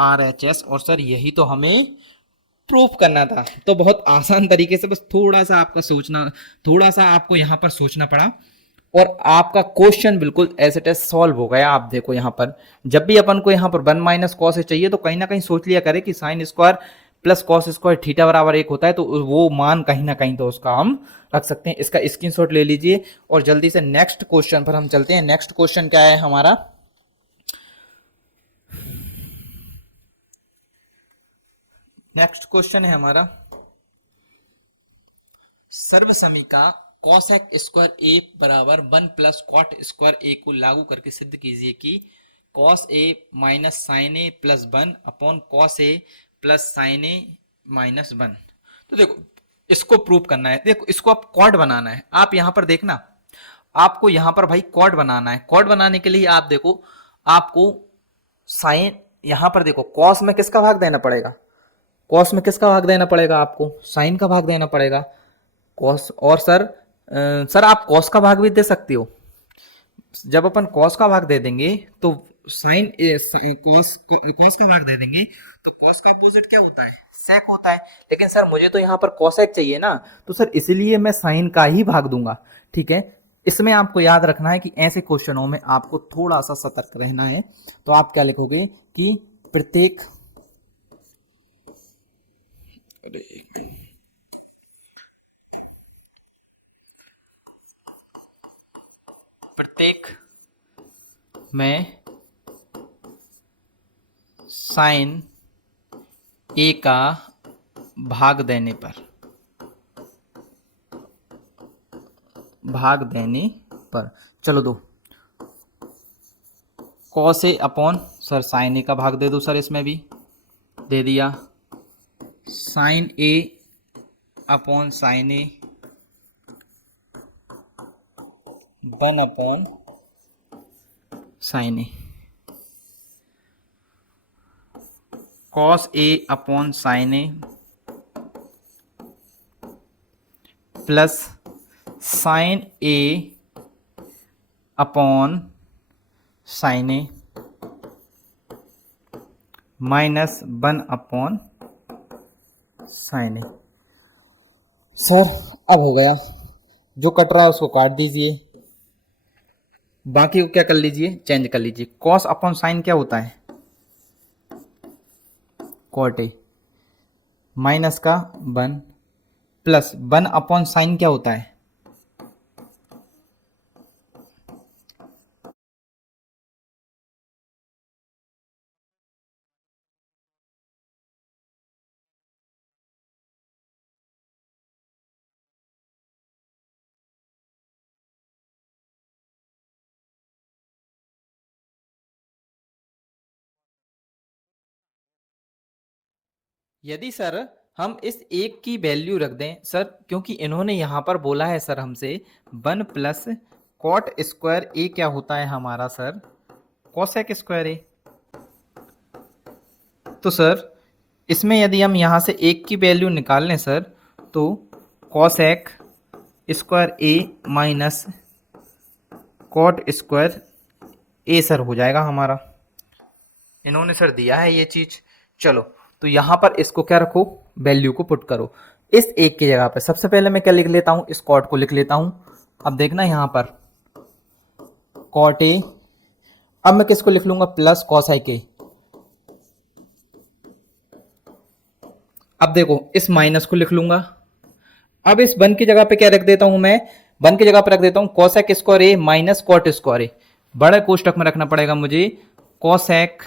आर एच एस। और सर यही तो हमें प्रूफ करना था। तो बहुत आसान तरीके से, बस थोड़ा सा आपका सोचना, थोड़ा सा आपको यहां पर सोचना पड़ा और आपका क्वेश्चन बिल्कुल एज इट इज सॉल्व हो गया। आप देखो यहां पर जब भी अपन को यहां पर 1 माइनस कॉस चाहिए तो कहीं ना कहीं सोच लिया करे कि sine square plus cos square theta बराबर 1 होता है, तो वो मान कहीं ना कहीं तो उसका हम रख सकते हैं। इसका स्क्रीनशॉट ले लीजिए और जल्दी से नेक्स्ट क्वेश्चन पर हम चलते हैं। नेक्स्ट क्वेश्चन क्या है हमारा? नेक्स्ट क्वेश्चन है हमारा सर्वसमीका कॉसेक स्क्वायर ए बराबर 1 प्लस कॉट स्क्वायर ए को लागू करके सिद्ध कीजिए कि cos A minus sine A plus 1 upon cos A plus sign A minus 1। तो देखो इसको प्रूव करना है। देखो इसको आप कॉट बनाना है। आप यहां पर देखना, आपको यहां पर भाई कॉट बनाना है। कॉट बनाने के लिए आप देखो, आपको साइन, यहां पर देखो कॉस में किसका भाग देना पड़ेगा? कॉस में किसका भाग देना पड़ेगा? आपको साइन का भाग देना पड़ेगा। कॉस और सर आप कॉस का भाग भी दे सकते हो। जब अपन कॉस का भाग दे देंगे तो साइन कॉस कॉस का भाग दे देंगे तो कॉस का अपोजिट क्या होता है? सेक होता है। लेकिन सर मुझे तो यहाँ पर कॉसेक चाहिए ना, तो सर इसलिए मैं साइन का ही भाग दूंगा। ठीक है, इसमें आपको याद रखना है कि ऐसे क्वेश्चनों में आपको थोड़ा सा सतर्क रहना है। तो आप क्या लिखोगे कि प्रत्येक प्रत्येक में साइन ए का भाग देने पर चलो दो cos A upon sir sign ए का भाग दे दो। सर इसमें भी दे दिया sign A upon sine A 1 upon sine A, cos A upon sine A plus sign A upon sine A minus 1 upon sine A. Sir अब हो गया, जो कट रहा है उसको काट दीजिए, बाकी को क्या कर लीजिए, चेंज कर लीजिए। कॉस अपॉन साइन क्या होता है? कॉट ए माइनस का 1 प्लस 1 अपॉन साइन क्या होता है? यदि सर हम इस एक की वैल्यू रख दें सर, क्योंकि इन्होंने यहां पर बोला है सर हमसे 1 प्लस कॉट स्क्वायर ए क्या होता है हमारा सर? कॉसेक स्क्वायर ए। तो सर इसमें यदि हम यहां से एक की वैल्यू निकाल लें सर, तो कॉसेक स्क्वायर ए माइनस कॉट स्क्वायर ए सर हो जाएगा हमारा। इन्होंने सर दिया है ये चीज। चलो तो यहां पर इसको क्या रखो, वैल्यू को पुट करो इस एक की जगह पे। सबसे पहले मैं क्या लिख लेता हूं, इस कॉट को लिख लेता हूं। अब देखना यहां पर कॉट ए, अब मैं किसको लिख लूंगा? प्लस कॉसाइक ए। अब देखो इस माइनस को लिख लूंगा। अब इस 1 की जगह पे क्या रख देता हूं मैं? 1 की जगह पे रख देता हूं कॉसेक स्क्वायर ए माइनस कॉट स्क्वायर ए। बड़े कोष्टक में रखना पड़ेगा मुझे, कॉसेक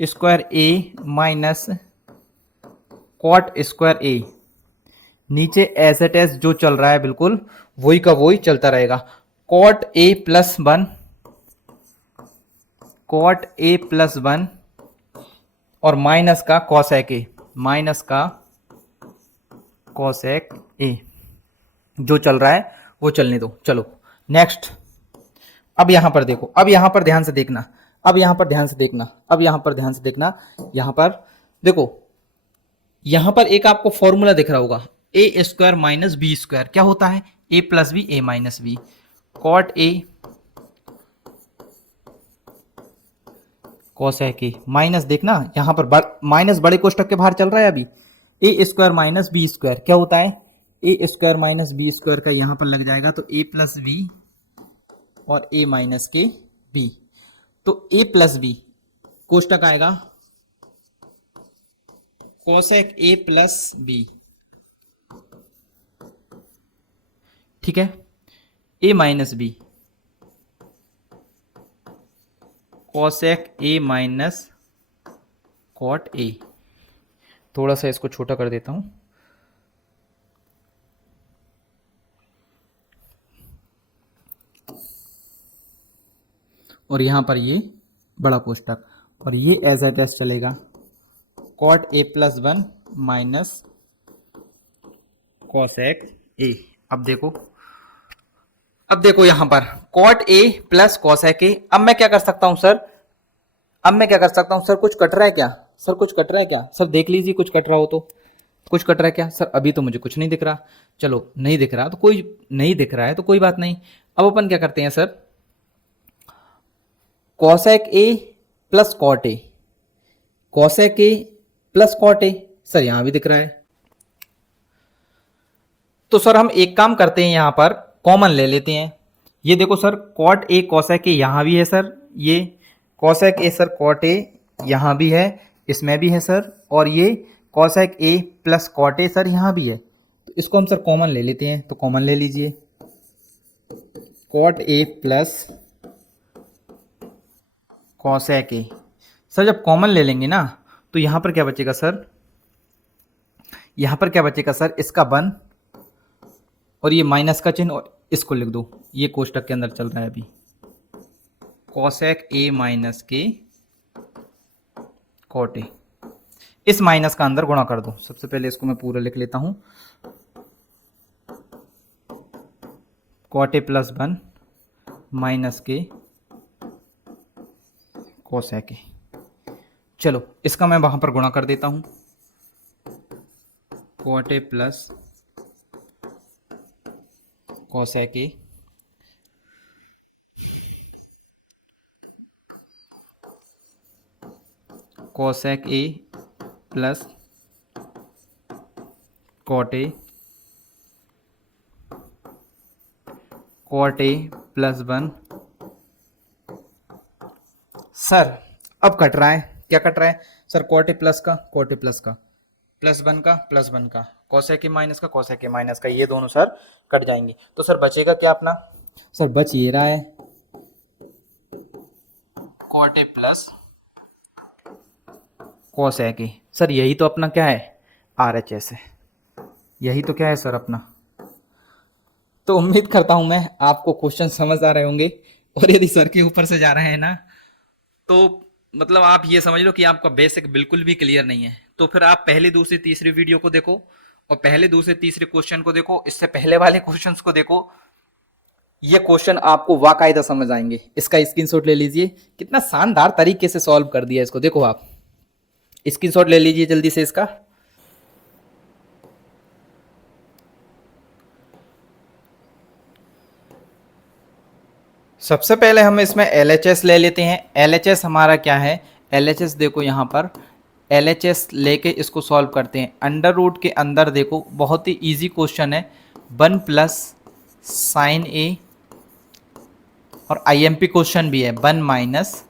स्क्वायर ए माइनस कॉट स्क्वायर ए। नीचे एज इट इज जो चल रहा है बिल्कुल वही का वही चलता रहेगा। Cot A plus 1, cot A plus 1 और माइनस का कॉसेक ए, माइनस का कॉसेक ए। जो चल रहा है वो चलने दो। चलो नेक्स्ट। अब यहां पर देखो, अब यहां पर ध्यान से देखना, अब यहां पर ध्यान से देखना, अब यहां पर ध्यान से देखना। यहां पर देखो, यहां पर एक आपको फॉर्मूला दिख रहा होगा, A square minus B square क्या होता है? A plus B A minus B. Cot A cosec A minus, देखना यहाँ पर माइनस बड़े कोष्टक के बाहर चल रहा है अभी, ए स्क्वायर माइनस बी स्क्वायर क्या होता है, A square minus B square का यहाँ पर लग जाएगा तो ए प्लस बी और ए माइनस के बी, तो ए प्लस बी कोष्टक आएगा कोसेक ए प्लस बी, ठीक है, A minus B cosec A minus cot A. थोड़ा सा इसको छोटा कर देता हूं, और यहां पर ये बड़ा कोष्टक और ये एज इट इज चलेगा cot A plus one minus cosec A. अब देखो यहां पर cot A plus cosec A. अब मैं क्या कर सकता हूं सर, सर कुछ कट रहा है क्या, सर कुछ कट रहा है क्या, सर देख लीजिए कुछ कट रहा हो तो, कुछ कट रहा है क्या सर, अभी तो मुझे कुछ नहीं दिख रहा, चलो नहीं दिख रहा तो कोई नहीं दिख रहा है तो कोई बात नहीं। अब अपन क्या करते हैं sir, cosec A plus cot A, cosec A plus cot A, sir यहां भी दिख रहा है, तो सर हम एक काम करते हैं, यहां पर कॉमन ले लेते हैं। ये देखो sir cot A cosec A यहां भी है सर, ये cosec A sir cot A यहां भी है, इसमें भी है सर, और ये cosec A plus cot A sir यहां भी है, तो इसको हम सर कॉमन ले लेते हैं, तो कॉमन ले लीजिए cot A plus cosec A. Sir जब कॉमन ले लेंगे ना तो यहां पर क्या बचेगा सर, यहां पर क्या बचेगा सर, इसका वन और ये माइनस का चिन्ह, और इसको लिख दो, ये कोष्टक के अंदर चल रहा है अभी, कोसेक ए माइनस के कॉट ए, इस माइनस का अंदर गुणा कर दो। सबसे पहले इसको मैं पूरा लिख लेता हूं, cot A plus one minus के कोसेक ए। चलो इसका मैं वहां पर गुणा कर देता हूं, cot A plus cosec A cosec A plus cot A plus one. Sir अब कट रहा है, क्या कट रहा है सर, कॉट ए प्लस का प्लस वन का कोसेक ए माइनस का, ये दोनों सर कट जाएंगे, तो सर बचेगा क्या अपना, सर बच ये रहा है cot A plus cosec A. Sir यही तो अपना क्या है RHS है, यही तो क्या है सर अपना। तो उम्मीद करता हूं मैं आपको क्वेश्चन समझ आ रहे होंगे, और यदि सर के ऊपर से जा रहे हैं ना तो मतलब आप ये समझ लो कि आपका बेसिक बिल्कुल भी क्लियर नहीं है, तो फिर आप पहले दूसरी तीसरी वीडियो को देखो और पहले दूसरे तीसरे क्वेश्चन को देखो, इससे पहले वाले क्वेश्चंस को देखो, ये क्वेश्चन आपको वाकायदा समझ आएंगे। इसका स्क्रीनशॉट ले लीजिए, कितना शानदार तरीके से सॉल्व कर दिया इसको, देखो आप स्क्रीनशॉट ले लीजिए जल्दी से इसका। सबसे पहले हम इसमें LHS ले लेते हैं। LHS हमारा क्या है, LHS देखो यहाँ पर LHS लेके इसको सॉल्व करते हैं। अंडर रूट के अंदर देखो बहुत ही इजी क्वेश्चन है, 1 प्लस साइन ए, और IMP क्वेश्चन भी है 1 माइनस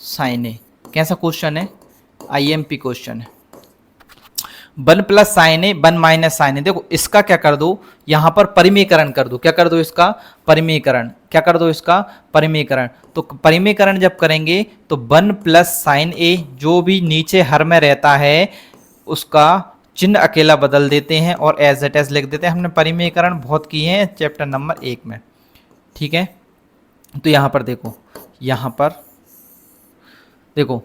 साइन ए। कैसा क्वेश्चन है, IMP क्वेश्चन है, 1 प्लस साइन ए 1 माइनस साइन ए। देखो इसका क्या कर दो, यहां पर परिमीकरण कर दो, क्या कर दो इसका परिमीकरण, क्या कर दो इसका परिमीकरण। तो परिमीकरण जब करेंगे तो 1 प्लस साइन ए जो भी नीचे हर में रहता है उसका चिन्ह अकेला बदल देते हैं और एज इट इज लिख देते हैं। हमने परिमीकरण बहुत किए हैं चैप्टर नंबर 1 में, ठीक है। तो यहां पर देखो, यहां पर देखो,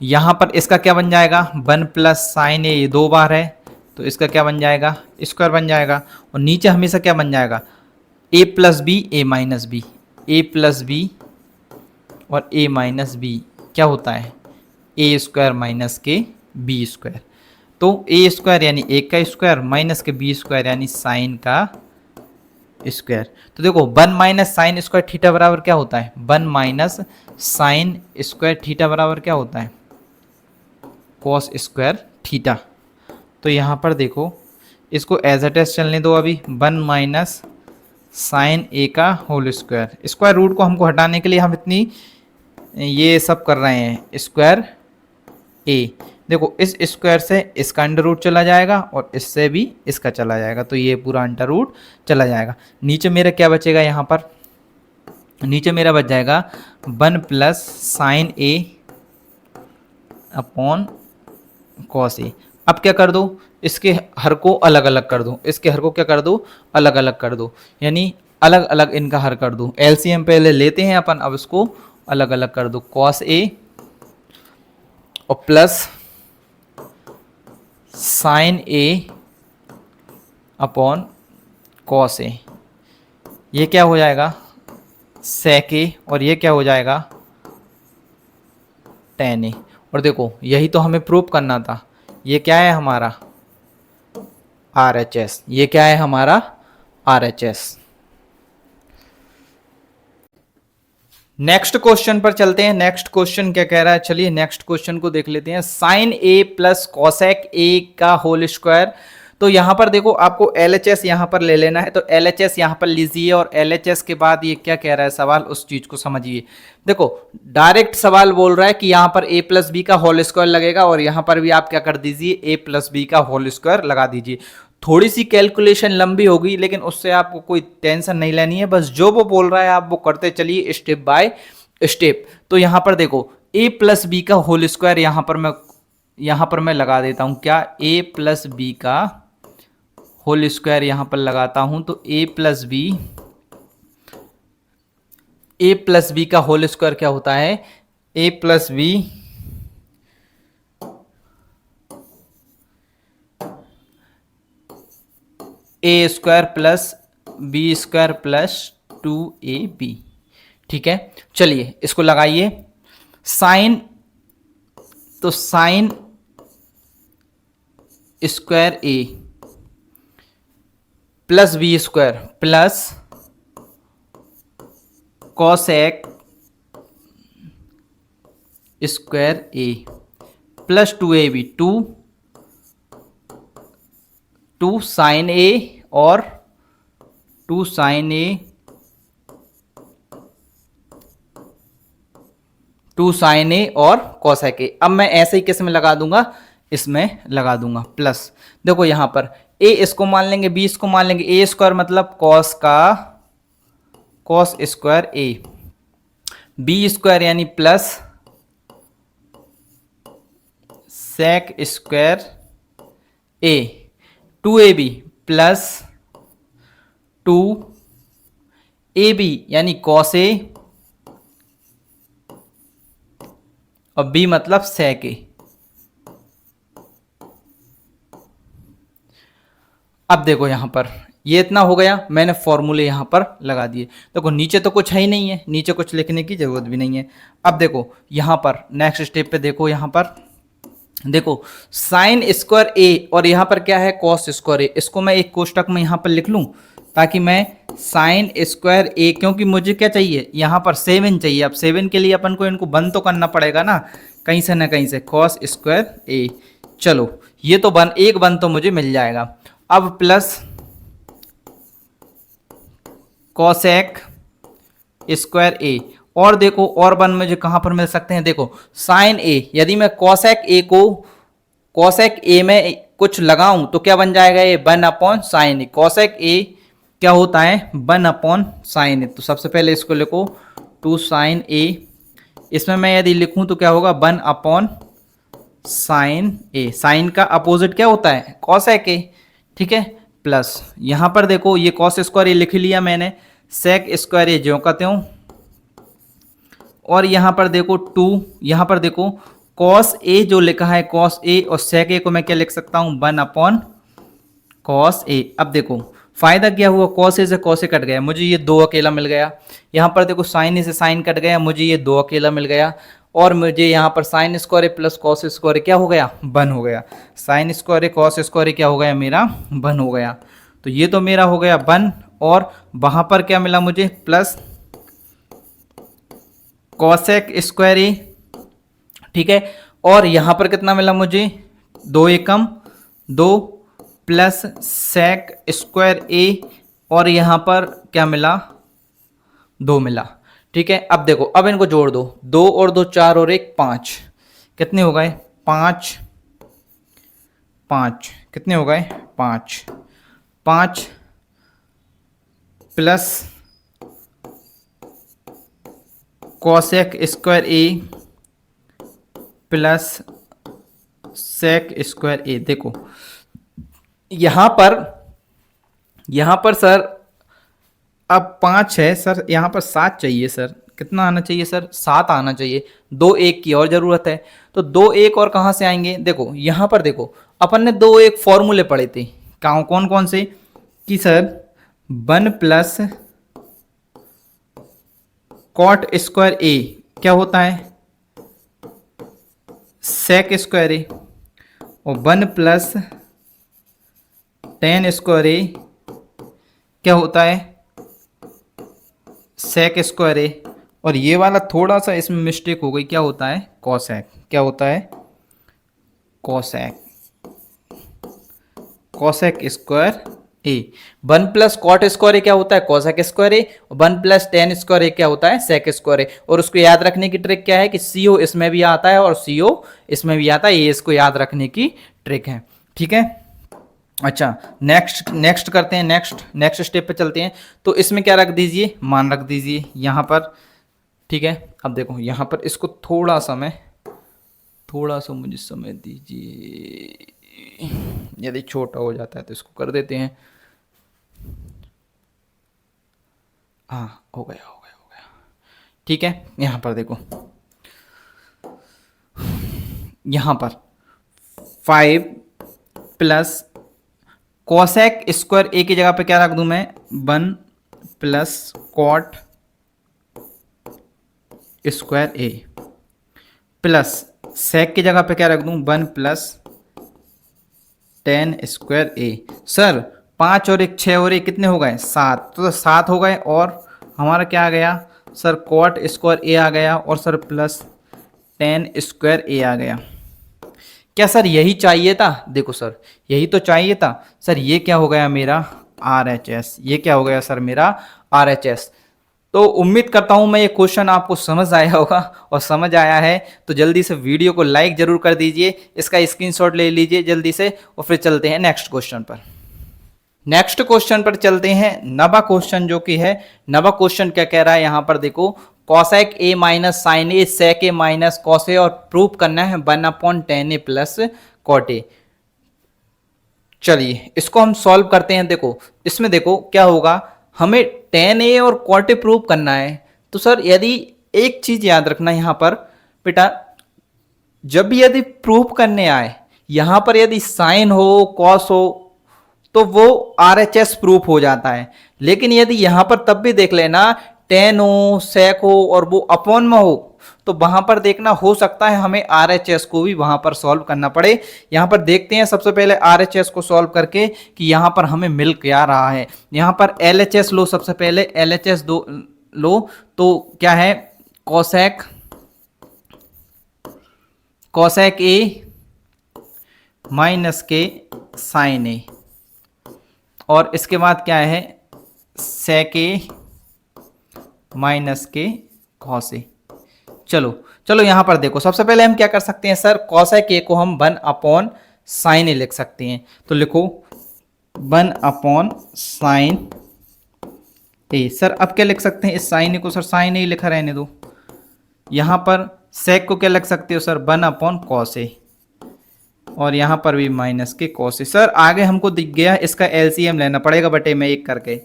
यहां पर इसका क्या बन जाएगा, 1 प्लस साइन ए, ये 2 बार है तो इसका क्या बन जाएगा स्क्वायर बन जाएगा, और नीचे हमेशा क्या बन जाएगा a plus B A minus B, A plus B और a माइनस बी क्या होता है ए स्क्वायर माइनस के बी स्क्वायर। तो ए स्क्वायर यानी 1 का स्क्वायर माइनस के बी स्क्वायर यानी साइन का स्क्वायर। तो देखो 1 माइनस साइन स्क्वायर थीटा बराबर क्या होता है, 1 माइनस साइन स्क्वायर थीटा बराबर क्या होता है, कॉस स्क्वायर थीटा। तो यहाँ पर देखो इसको एज अ टेस्ट चलने दो अभी, 1 माइनस साइन ए का होल स्क्वायर, स्क्वायर रूट को हमको हटाने के लिए हम इतनी ये सब कर रहे हैं, स्क्वायर ए। देखो इस स्क्वायर से इसका अंडर रूट चला जाएगा और इससे भी इसका चला जाएगा, तो ये पूरा अंडर रूट चला जाएगा। नीचे मेरा क्या बचेगा, यहाँ पर नीचे मेरा बच जाएगा 1 plus sign A upon cos A. अब क्या कर दो, इसके हर को अलग अलग कर दो, इसके हर को क्या कर दो, अलग अलग कर दो, यानी अलग अलग इनका हर कर दो। एलसीएम पहले लेते हैं अपन, अब इसको अलग अलग कर दो, कॉस ए और plus sign A upon cos A. ये क्या हो जाएगा, सेक ए, और ये क्या हो जाएगा, टेन ए। और देखो यही तो हमें प्रूव करना था, ये क्या है हमारा RHS, ये क्या है हमारा RHS। नेक्स्ट क्वेश्चन पर चलते हैं। नेक्स्ट क्वेश्चन क्या कह रहा है, चलिए नेक्स्ट क्वेश्चन को देख लेते हैं। Sine A plus cosec A का होल स्क्वायर। तो यहां पर देखो आपको LHS यहां पर ले लेना है, तो LHS यहां पर लीजिए और LHS के बाद ये क्या कह रहा है सवाल, उस चीज को समझिए। देखो डायरेक्ट सवाल बोल रहा है कि यहां पर a प्लस बी का होल स्क्वायर लगेगा और यहां पर भी आप क्या कर दीजिए, a प्लस बी का होल स्क्वायर लगा दीजिए। थोड़ी सी कैलकुलेशन लंबी होगी लेकिन उससे आपको कोई टेंशन नहीं लेनी है, बस जो वो बोल रहा है आप वो करते चलिए स्टेप बाय स्टेप। तो यहां पर देखो a प्लस बी का होल स्क्वायर यहां पर मैं लगा देता हूं, क्या a प्लस बी का होल स्क्वायर यहां पर लगाता हूं, तो a प्लस बी का होल स्क्वायर क्या होता है, a plus B A square plus B square plus 2ab। ठीक है, चलिए इसको लगाइए। साइन, तो sine square A plus B square plus cosec square A plus 2ab, two sine A और 2 साइन ए, 2 साइन ए और कॉसेक ए। अब मैं ऐसे ही किस में लगा दूंगा, इसमें लगा दूंगा प्लस। देखो यहां पर a इसको मान लेंगे, b इसको मान लेंगे, a स्क्वायर मतलब कॉस का cos square a, b square यानी plus sec square a, 2ab plus 2ab यानी कॉस ए और b मतलब सेक ए। अब देखो यहां पर ये इतना हो गया, मैंने फॉर्मूले यहां पर लगा दिए। देखो नीचे तो कुछ है ही नहीं है, नीचे कुछ लिखने की जरूरत भी नहीं है। अब देखो यहां पर नेक्स्ट स्टेप पे देखो, यहां पर देखो साइन स्क्वायर ए और यहां पर क्या है कॉस स्क्वायर ए, इसको मैं एक कोष्टक में यहां पर लिख लूं ताकि मैं साइन स्क्वायर ए, क्योंकि मुझे क्या चाहिए यहां पर 7 चाहिए। अब 7 के लिए अपन को इनको बंद तो करना पड़ेगा ना कहीं से कॉस स्क्वायर ए। चलो ये तो एक बन तो मुझे मिल जाएगा। अब प्लस कॉसेक स्क्वायर ए, और देखो और वन मुझे कहां पर मिल सकते हैं, देखो साइन ए, यदि मैं कॉसेक ए को कॉसेक ए में कुछ लगाऊं तो क्या बन जाएगा, ये 1 अपॉन साइन ए। कॉसेक ए क्या होता है 1 अपॉन साइन ए। तो सबसे पहले इसको लिखो 2 साइन ए, इसमें मैं यदि लिखूं तो क्या होगा 1 अपॉन साइन ए। साइन का अपोजिट क्या होता है कॉसेक ए, ठीक है। प्लस यहां पर देखो ये कॉस स्क्वायर ए लिख लिया मैंने, सेक स्क्वायर ए ज्यों का त्यों, और यहां पर देखो 2, यहां पर देखो कॉस ए जो लिखा है कॉस ए, और सेक ए को मैं क्या लिख सकता हूं 1 अपॉन कॉस ए। अब देखो फायदा क्या हुआ, कॉस ए से कॉस ए कट गया, मुझे ये 2 अकेला मिल गया। यहाँ पर देखो साइन ए से साइन कट गया, मुझे ये 2 अकेला मिल गया। और मुझे यहाँ पर sign square A plus cos square ए क्या हो गया 1 हो गया। साइन स्क्वायर ए कॉस स्क्वायर ए क्या हो गया मेरा 1 हो गया। तो ये तो मेरा हो गया 1 और वहां पर क्या मिला मुझे, प्लस कॉसेक स्क्वायर ए, ठीक है। और यहां पर कितना मिला मुझे, 2 प्लस सेक स्क्वायर ए, और यहां पर क्या मिला, 2 मिला, ठीक है। अब देखो, अब इनको जोड़ दो, 2 और 2 4 और 1 5, कितने हो गए, 5 5, कितने हो गए, 5 5 plus cosec square A plus sec square ए। देखो यहां पर सर अब 5 है सर, यहां पर 7 चाहिए सर, कितना आना चाहिए सर, 7 आना चाहिए, 2 1 की और जरूरत है, तो 2 1 और कहां से आएंगे, देखो यहां पर देखो अपन ने 2 1 फॉर्मूले पढ़े थे, कौन कौन से, कि सर 1 प्लस कॉट स्क्वायर ए क्या होता है, सेक स्क्वायर ए, और 1 प्लस टेन स्क्वायर ए क्या होता है, सेक स्क्वायर ए, और ये वाला थोड़ा सा इसमें मिस्टेक हो गई, क्या होता है, कॉसेक, क्या होता है, कॉसेक, कॉसेक स्क्वायर ए। 1 प्लस कॉट स्क्वायर ए क्या होता है, कॉसेक स्क्वायर ए, और 1 प्लस टेन स्क्वायर ए क्या होता है, सेक स्क्वायर ए। और उसको याद रखने की ट्रिक क्या है कि सीओ इसमें भी आता है और सीओ इसमें भी आता है, ये इसको याद रखने की ट्रिक है, ठीक है। अच्छा, नेक्स्ट करते हैं, नेक्स्ट स्टेप पे चलते हैं। तो इसमें क्या रख दीजिए, मान रख दीजिए यहां पर, ठीक है। अब देखो यहां पर इसको थोड़ा सा मुझे समय दीजिए, यदि छोटा हो जाता है तो इसको कर देते हैं, हाँ हो गया, ठीक है। यहां पर देखो, यहां पर 5 प्लस कॉसेक स्क्वायर ए की जगह पे क्या रख दूं मैं, 1 plus cot square A, plus sec की जगह पे क्या रख दूं, 1 प्लस टेन स्क्वायर ए। सर 5 और 1 6 और 1 कितने हो गए, 7, तो 7 हो गए, और हमारा क्या आ गया सर, कॉट स्क्वायर ए आ गया, और सर प्लस टेन स्क्वायर ए आ गया। क्या सर यही चाहिए था, देखो सर यही तो चाहिए था सर, ये क्या हो गया मेरा RHS, ये क्या हो गया सर मेरा RHS। तो उम्मीद करता हूं मैं ये क्वेश्चन आपको समझ आया होगा, और समझ आया है तो जल्दी से वीडियो को लाइक जरूर कर दीजिए, इसका स्क्रीनशॉट ले लीजिए जल्दी से, और फिर चलते हैं नेक्स्ट क्वेश्चन पर। नेक्स्ट क्वेश्चन पर चलते हैं, नवा क्वेश्चन जो कि है, नवा क्वेश्चन क्या कह रहा है यहां पर देखो, cosec A minus sine A sec A minus cos A, और प्रूव करना है 1/10 ए प्लस कॉट ए। चलिए इसको हम सॉल्व करते हैं। देखो इसमें देखो क्या होगा, हमें tan ए और cot ए प्रूव करना है। तो सर यदि एक चीज याद रखना यहां पर बेटा, जब भी यदि प्रूव करने आए यहां पर यदि साइन हो कॉस हो तो वो RHS प्रूफ हो जाता है, लेकिन यदि यहां पर तब भी देख लेना tan हो सेक हो और वो अपॉन में हो, तो वहां पर देखना हो सकता है हमें RHS को भी वहां पर सॉल्व करना पड़े। यहां पर देखते हैं सबसे पहले RHS को सॉल्व करके कि यहां पर हमें मिल क्या रहा है। यहां पर LHS लो, सबसे पहले LHS दो लो, तो क्या है, कॉसेक ए माइनस के साइन ए, और इसके बाद क्या है, सेक ए माइनस के कॉस ए। चलो यहां पर देखो, सबसे पहले हम क्या कर सकते हैं सर, कॉसेक ए को हम 1/sin ए लिख सकते हैं। तो लिखो 1/sin ए। सर अब क्या लिख सकते हैं इस साइन ए को, सर साइन ए लिखा रहने दो। यहां पर सेक को क्या लिख सकते हो सर, 1/cos ए, और यहां पर भी माइनस के कॉस ए। सर आगे हमको दिख गया इसका एलसीएम लेना पड़ेगा बटे में 1 करके,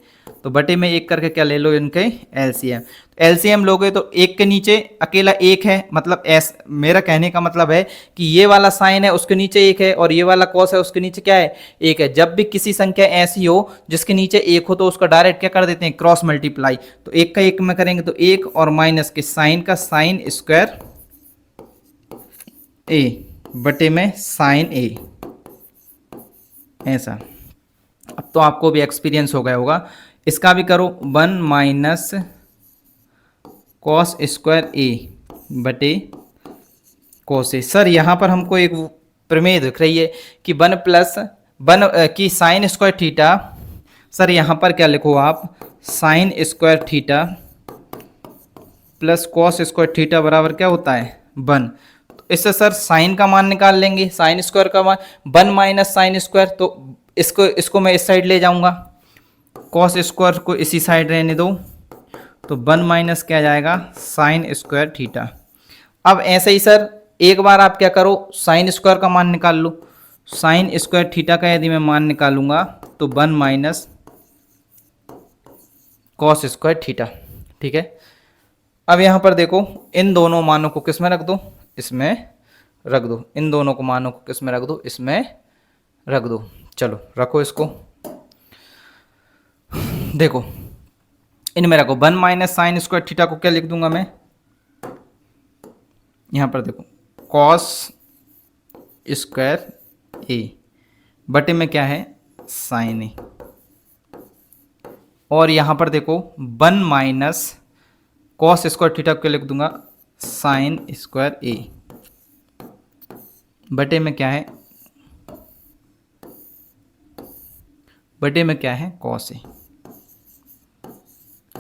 तो बटे में 1 करके क्या ले लो इनके एलसीएम। एलसीएम लोगे तो 1 के नीचे अकेला 1 है, मतलब एस, मेरा कहने का मतलब है कि ये वाला साइन है उसके नीचे 1 है, और ये वाला कॉस है उसके नीचे क्या है, 1 है। जब भी किसी संख्या ऐसी हो जिसके नीचे 1 हो तो उसका डायरेक्ट क्या कर देते हैं, क्रॉस मल्टीप्लाई। तो 1 का 1 में करेंगे तो 1, और माइनस के साइन का साइन स्क्वायर ए बटे में साइन ए, ऐसा। अब तो आपको भी एक्सपीरियंस हो गया होगा इसका भी करो 1 माइनस कॉस स्क्वायर ए बटे कॉस ए। सर यहाँ पर हमको एक प्रमेय दिख रही है कि 1 प्लस 1 की साइन स्क्वायर थीटा। सर यहाँ पर क्या लिखो आप, sign square theta plus cos square theta बराबर क्या होता है 1। तो इससे सर साइन का मान निकाल लेंगे, साइन स्क्वायर का मान 1 माइनस साइन स्क्वायर, तो इसको मैं इस साइड ले जाऊंगा, कॉस स्क्वायर को इसी साइड रहने दो, तो 1 माइनस क्या जाएगा साइन स्क्वायर थीटा। अब ऐसे ही सर एक बार आप क्या करो, साइन स्क्वायर का मान निकाल लो। साइन स्क्वायर थीटा का यदि मैं मान निकालूंगा तो 1 माइनस कॉस स्क्वायर थीटा। ठीक है, अब यहां पर देखो इन दोनों मानों को किस में रख दो, इसमें रख दो, इन दोनों को मानों को किस में रख दो, इसमें रख दो। चलो रखो इसको, देखो इनमें रखो 1 माइनस साइन स्क्वायर थीटा को क्या लिख दूंगा मैं, यहां पर देखो कॉस स्क्वायर ए बटे में क्या है साइन ए, और यहां पर देखो 1 माइनस कॉस स्क्वायर थीटा को क्या लिख दूंगा साइन स्क्वायर ए बटे में क्या है, बटे में क्या है कॉस ए।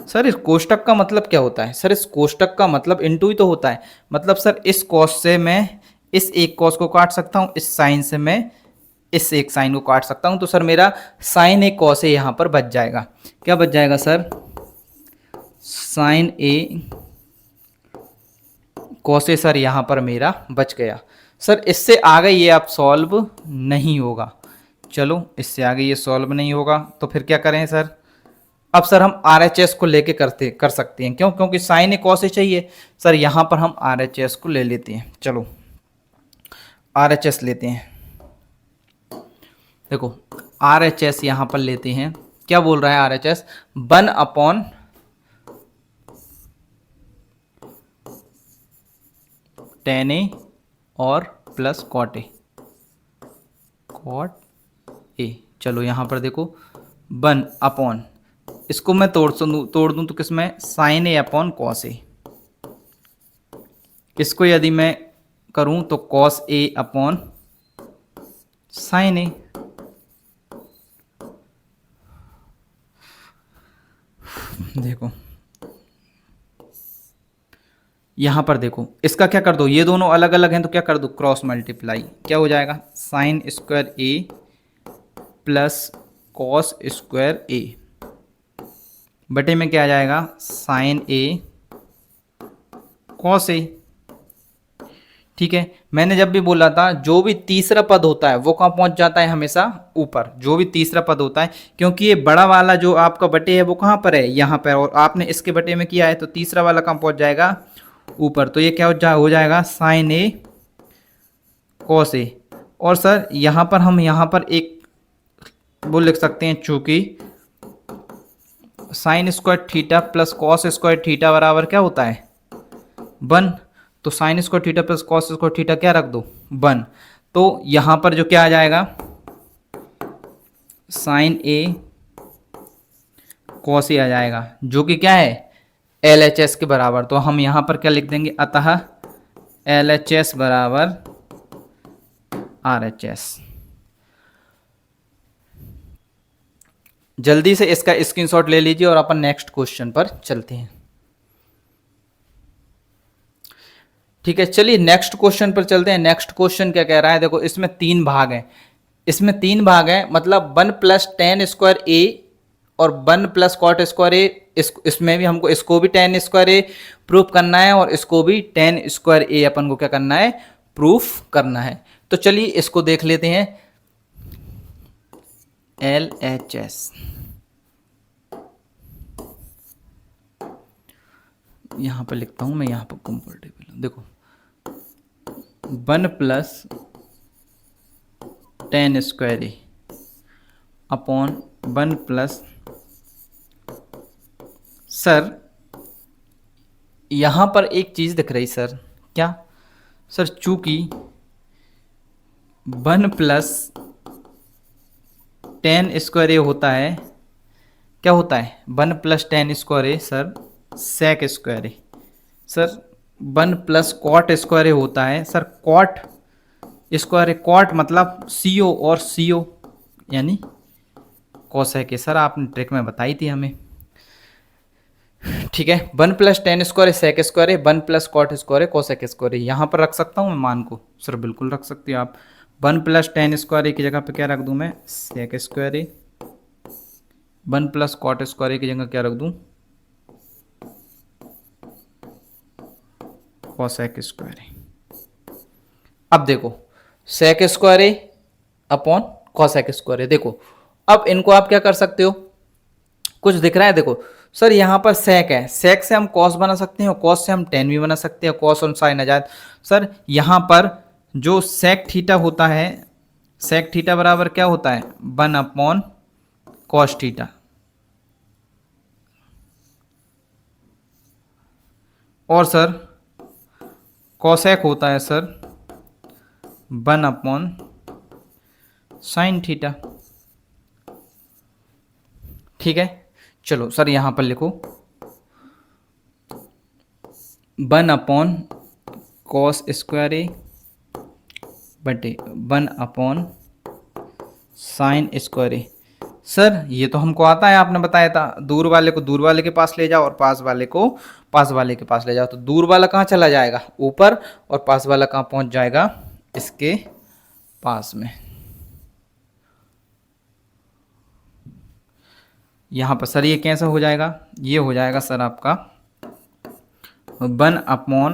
सर इस कोष्टक का मतलब क्या होता है, सर इस कोष्टक का मतलब इनटू ही तो होता है। मतलब सर इस कॉस से मैं इस एक कॉस को काट सकता हूं, इस साइन से मैं इस एक साइन को काट सकता हूं, तो सर मेरा साइन ए कॉस ए यहां पर बच जाएगा। क्या बच जाएगा sir, sign A cos A sir यहां पर मेरा बच गया। सर इससे आगे ये आप सॉल्व नहीं होगा, चलो इससे आगे ये सॉल्व नहीं होगा, तो फिर क्या करें सर, अब सर हम RHS को लेके कर सकते हैं, क्यों, क्योंकि साइन ए कॉस ए चाहिए। सर यहां पर हम RHS को ले लेते हैं, चलो RHS लेते हैं। देखो RHS यहां पर लेते हैं, क्या बोल रहा है RHS, 1 अपॉन टेन ए और plus cot A, cot A. चलो यहां पर देखो 1 अपॉन, इसको मैं तोड़ दूं तो किसमें sign A upon cos A, इसको यदि मैं करूं तो कॉस ए अपॉन साइन ए। देखो यहां पर देखो इसका क्या कर दो, ये दोनों अलग अलग हैं तो क्या कर दो क्रॉस मल्टीप्लाई, क्या हो जाएगा sign square A plus cos square ए बटे में क्या आ जाएगा साइन ए कॉस ए। ठीक है, मैंने जब भी बोला था जो भी तीसरा पद होता है वो कहाँ पहुंच जाता है हमेशा ऊपर, जो भी तीसरा पद होता है, क्योंकि ये बड़ा वाला जो आपका बटे है वो कहाँ पर है यहाँ पर, और आपने इसके बटे में किया है तो तीसरा वाला कहाँ पहुंच जाएगा ऊपर, तो ये क्या हो जाएगा साइन ए कॉस ए। और सर यहाँ पर हम यहाँ पर एक वो लिख सकते हैं, चूंकि sign square theta plus cos square theta बराबर क्या होता है 1, तो sine square theta plus cos square theta क्या रख दो 1, तो यहां पर जो क्या आ जाएगा साइन ए कॉस ए आ जाएगा, जो कि क्या है LHS के बराबर। तो हम यहां पर क्या लिख देंगे, अतः LHS बराबर RHS। जल्दी से इसका स्क्रीनशॉट ले लीजिए और अपन नेक्स्ट क्वेश्चन पर चलते हैं। ठीक है, चलिए नेक्स्ट क्वेश्चन पर चलते हैं। नेक्स्ट क्वेश्चन क्या कह रहा है, देखो इसमें 3 भाग हैं, इसमें 3 भाग हैं, मतलब 1 प्लस टेन स्क्वायर ए और 1 प्लस कॉट स्क्वायर ए, इसमें भी हमको इसको भी टेन स्क्वायर ए प्रूफ करना है और इसको भी टेन स्क्वायर ए अपन को क्या करना है प्रूफ करना है। तो चलिए इसको देख लेते हैं, LHS यहां पर लिखता हूं मैं, यहां पर कंफर्टेबल देखो 1 प्लस टेन स्क्वायर ए अपॉन 1 प्लस, सर यहां पर एक चीज दिख रही सर, क्या सर, चूंकि 1 प्लस टेन स्क्वायर ए होता है क्या होता है 1 प्लस टेन स्क्वायर ए सर सेक स्क्वायर ए। सर 1 प्लस कॉट स्क्वायर ए होता है सर कॉट स्क्वायर ए। कॉट मतलब सीओ और सीओ यानी कोसेक ए। सर आपने ट्रिक में बताई थी हमें। ठीक है 1 प्लस टेन स्क्वायर है सेक स्क्वायर है 1 प्लस कॉट स्क्वायर है कोसेक स्क्वायर है। यहाँ पर रख सकता हूँ मैं मान को? सर बिल्कुल रख सकते हो आप। 1 प्लस टेन स्क्वायर की जगह पे क्या रख दूँ मैं? सेक स्क्वायर है। 1 प्लस कॉट स्क्वायर की जगह क्या रख दूँ? कोसेक स्क्वायर है। अब देखो सेक स्क्वायर है अपॉन कोसेक स्क्वायर है। देखो अब इनको आप क्या कर सकते हो? कुछ दिख रहा है? देखो सर यहाँ पर सेक है, सेक से हम कॉस बना सकते हैं और कॉस से हम टेन भी बना सकते हैं। कॉस और साइन आ जाए। सर यहाँ पर जो सेक थीटा होता है, सेक थीटा बराबर क्या होता है? 1 अपॉन कॉस थीटा। और सर कॉसेक होता है सर 1 अपॉन साइन थीटा। ठीक है चलो सर यहाँ पर लिखो 1 अपॉन कॉस स्क्वायर ए बटे 1 अपॉन साइन स्क्वायर ए। सर ये तो हमको आता है, आपने बताया था दूर वाले को दूर वाले के पास ले जाओ और पास वाले को पास वाले के पास ले जाओ। तो दूर वाला कहाँ चला जाएगा? ऊपर। और पास वाला कहाँ पहुंच जाएगा? इसके पास में। यहाँ पर सर ये कैसा हो जाएगा? ये हो जाएगा सर आपका 1 अपॉन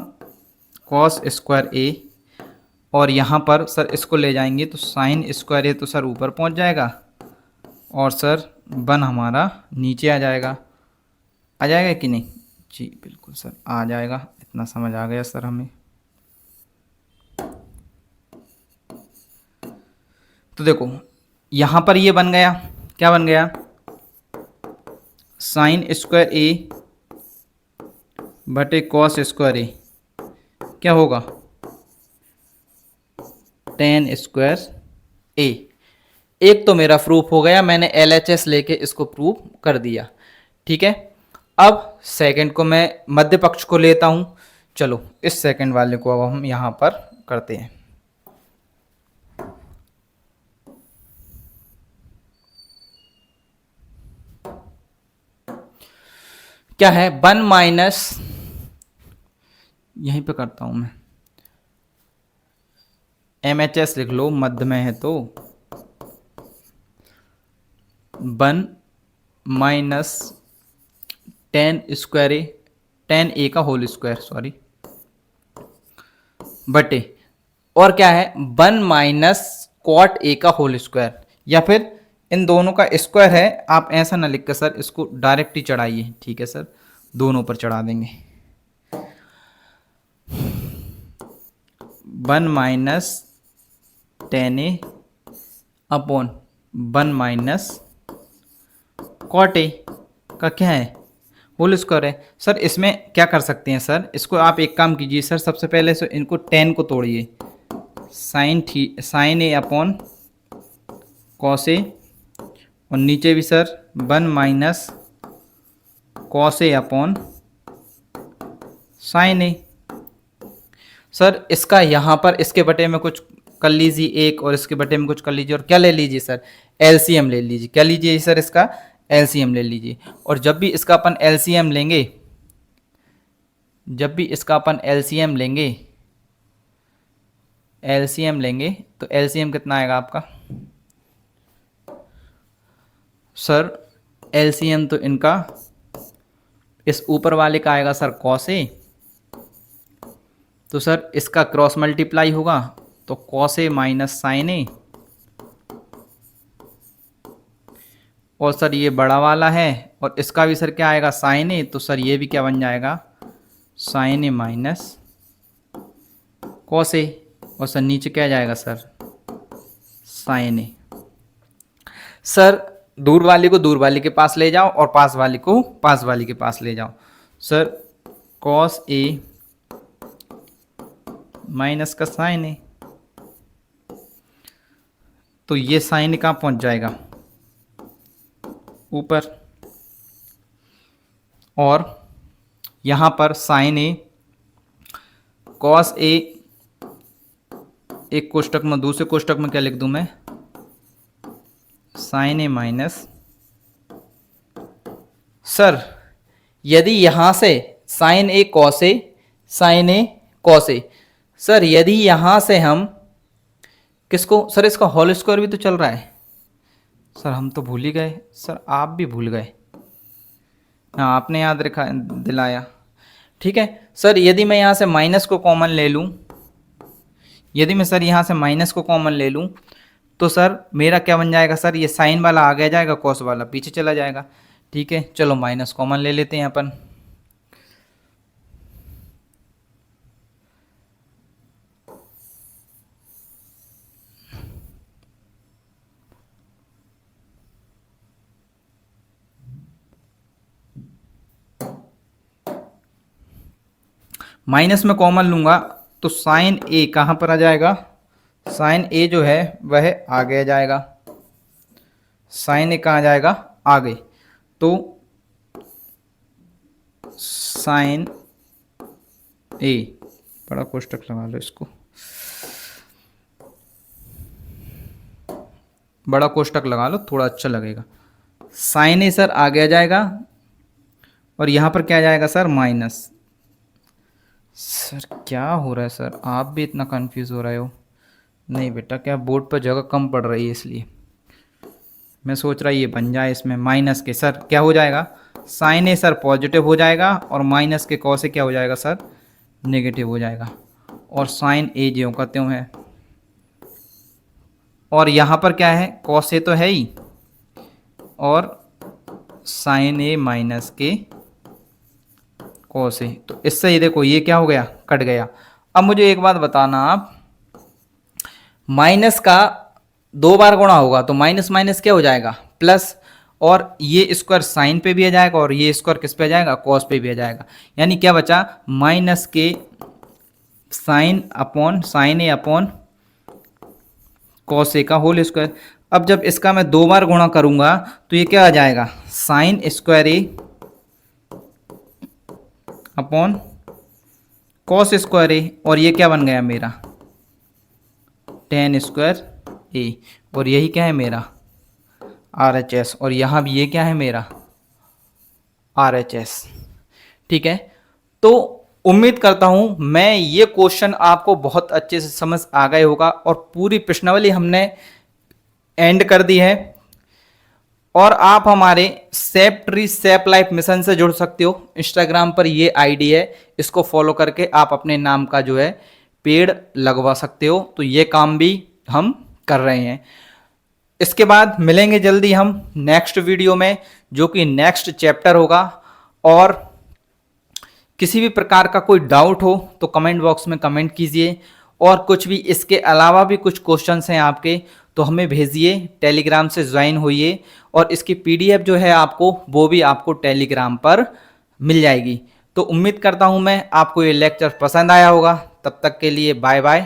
कॉस स्क्वायर ए और यहाँ पर सर इसको ले जाएंगे तो साइन स्क्वायर ए तो सर ऊपर पहुँच जाएगा और सर 1 हमारा नीचे आ जाएगा। आ जाएगा कि नहीं? जी बिल्कुल सर आ जाएगा। इतना समझ आ गया सर हमें। तो देखो यहाँ पर ये बन गया, क्या बन गया? साइन स्क्वायर ए बटे कॉस स्क्वायर ए क्या होगा? टेन स्क्वायर ए। एक तो मेरा प्रूफ हो गया, मैंने LHS लेके इसको प्रूफ कर दिया। ठीक है अब सेकंड को मैं मध्य पक्ष को लेता हूं। चलो इस सेकंड वाले को अब हम यहां पर करते हैं। क्या है? 1 माइनस, यहीं पे करता हूं मैं, MHS लिख लो मध्य में है तो 1 माइनस टेन स्क्वायर ए, टेन ए का होल स्क्वायर सॉरी, बटे और क्या है 1 माइनस कॉट ए का होल स्क्वायर। या फिर इन दोनों का स्क्वायर है, आप ऐसा ना लिख कर सर इसको डायरेक्ट ही चढ़ाइए। ठीक है सर दोनों पर चढ़ा देंगे। 1 minus tan A upon 1 minus cot A का क्या है? होल स्क्वायर है। सर इसमें क्या कर सकते हैं सर? इसको आप एक काम कीजिए सर, सबसे पहले से इनको टेन को तोड़िए। Sign A upon cos A और नीचे भी सर 1 माइनस कॉस ए अपॉन साइन ए। सर इसका यहाँ पर इसके बटे में कुछ कर लीजिए एक और इसके बटे में कुछ कर लीजिए और क्या ले लीजिए सर? LCM ले लीजिए। क्या लीजिए सर? इसका LCM ले लीजिए। और जब भी इसका अपन LCM लेंगे, जब भी इसका अपन LCM लेंगे, LCM लेंगे तो LCM कितना आएगा आपका? सर LCM तो इनका इस ऊपर वाले का आएगा सर कॉस ए, तो सर इसका क्रॉस मल्टीप्लाई होगा तो cos A minus sine A, और सर ये बड़ा वाला है और इसका भी सर क्या आएगा? साइन ए, तो सर ये भी क्या बन जाएगा? Sign A minus cos A, और सर नीचे क्या जाएगा सर? साइन ए। सर दूर वाली को दूर वाली के पास ले जाओ और पास वाली को पास वाली के पास ले जाओ। सर कॉस ए माइनस का साइन ए, तो ये साइन कहाँ पहुंच जाएगा? ऊपर। और यहाँ पर साइन ए कॉस ए, एक कोष्टक में, दूसरे कोष्टक में क्या लिख दूं मैं, साइन ए माइनस। सर यदि यहां से sign A cos A, sign A cos A, sir यदि यहां से हम किसको, सर इसका होल स्क्वायर भी तो चल रहा है। सर हम तो भूल ही गए, सर आप भी भूल गए। हाँ आपने याद रखा, दिलाया। ठीक है सर, यदि मैं यहाँ से माइनस को कॉमन ले लूँ, यदि मैं सर यहाँ से माइनस को कॉमन ले लूँ तो सर मेरा क्या बन जाएगा, सर ये साइन वाला आगे आ जाएगा, कॉस वाला पीछे चला जाएगा। ठीक है चलो माइनस कॉमन ले लेते हैं अपन। माइनस में कॉमन लूंगा तो साइन ए कहाँ पर आ जाएगा, साइन ए जो है वह आगे आ जाएगा, साइन ए कहाँ जाएगा, आगे। तो साइन ए, बड़ा कोष्टक लगा लो इसको, बड़ा कोष्टक लगा लो थोड़ा अच्छा लगेगा। साइन ए सर आगे आ जाएगा और यहाँ पर क्या आ जाएगा सर, माइनस। सर क्या हो रहा है सर, आप भी इतना कंफ्यूज हो रहे हो। नहीं बेटा, क्या बोर्ड पर जगह कम पड़ रही है इसलिए मैं सोच रहा ये बन जाए इसमें माइनस के। सर क्या हो जाएगा, साइन ए सर पॉजिटिव हो जाएगा और माइनस के कॉस से क्या हो जाएगा सर, नेगेटिव हो जाएगा। और साइन ए ज्यों का त्यों है, और यहाँ पर क्या है, कॉस ए तो है ही, और साइन ए माइनस के कॉस ए। तो इससे ये देखो ये क्या हो गया, कट गया। अब मुझे एक बात बताना आप, माइनस का 2 बार गुणा होगा तो माइनस माइनस क्या हो जाएगा, प्लस, और ये स्क्वायर साइन पे भी आ जाएगा और ये स्क्वायर किस पे आ जाएगा, कॉस पे भी आ जाएगा। यानी क्या बचा, माइनस के sine upon, sign A upon cos A का होल स्क्वायर। अब जब इसका मैं 2 बार गुणा करूंगा तो ये क्या आ जाएगा, साइन स्क्वायर ए अपॉन कॉस स्क्वायर ए, और ये क्या बन गया मेरा, टेन स्क्वायर ए, और यही क्या है मेरा RHS, और यहाँ भी ये क्या है मेरा RHS। ठीक है, तो उम्मीद करता हूं मैं ये क्वेश्चन आपको बहुत अच्छे से समझ आ गए होगा, और पूरी प्रश्नावली हमने एंड कर दी है। और आप हमारे सेप ट्री सेप लाइफ मिशन से जुड़ सकते हो, इंस्टाग्राम पर ये आईडी है, इसको फॉलो करके आप अपने नाम का जो है पेड़ लगवा सकते हो। तो ये काम भी हम कर रहे हैं। इसके बाद मिलेंगे जल्दी हम नेक्स्ट वीडियो में, जो कि नेक्स्ट चैप्टर होगा। और किसी भी प्रकार का कोई डाउट हो तो कमेंट बॉक्स में कमेंट कीजिए, और कुछ भी इसके अलावा भी कुछ क्वेश्चंस हैं आपके तो हमें भेजिए, टेलीग्राम से ज्वाइन होइए, और इसकी PDF जो है आपको, वो भी आपको टेलीग्राम पर मिल जाएगी। तो उम्मीद करता हूं मैं आपको ये लेक्चर पसंद आया होगा। तब तक के लिए बाय बाय।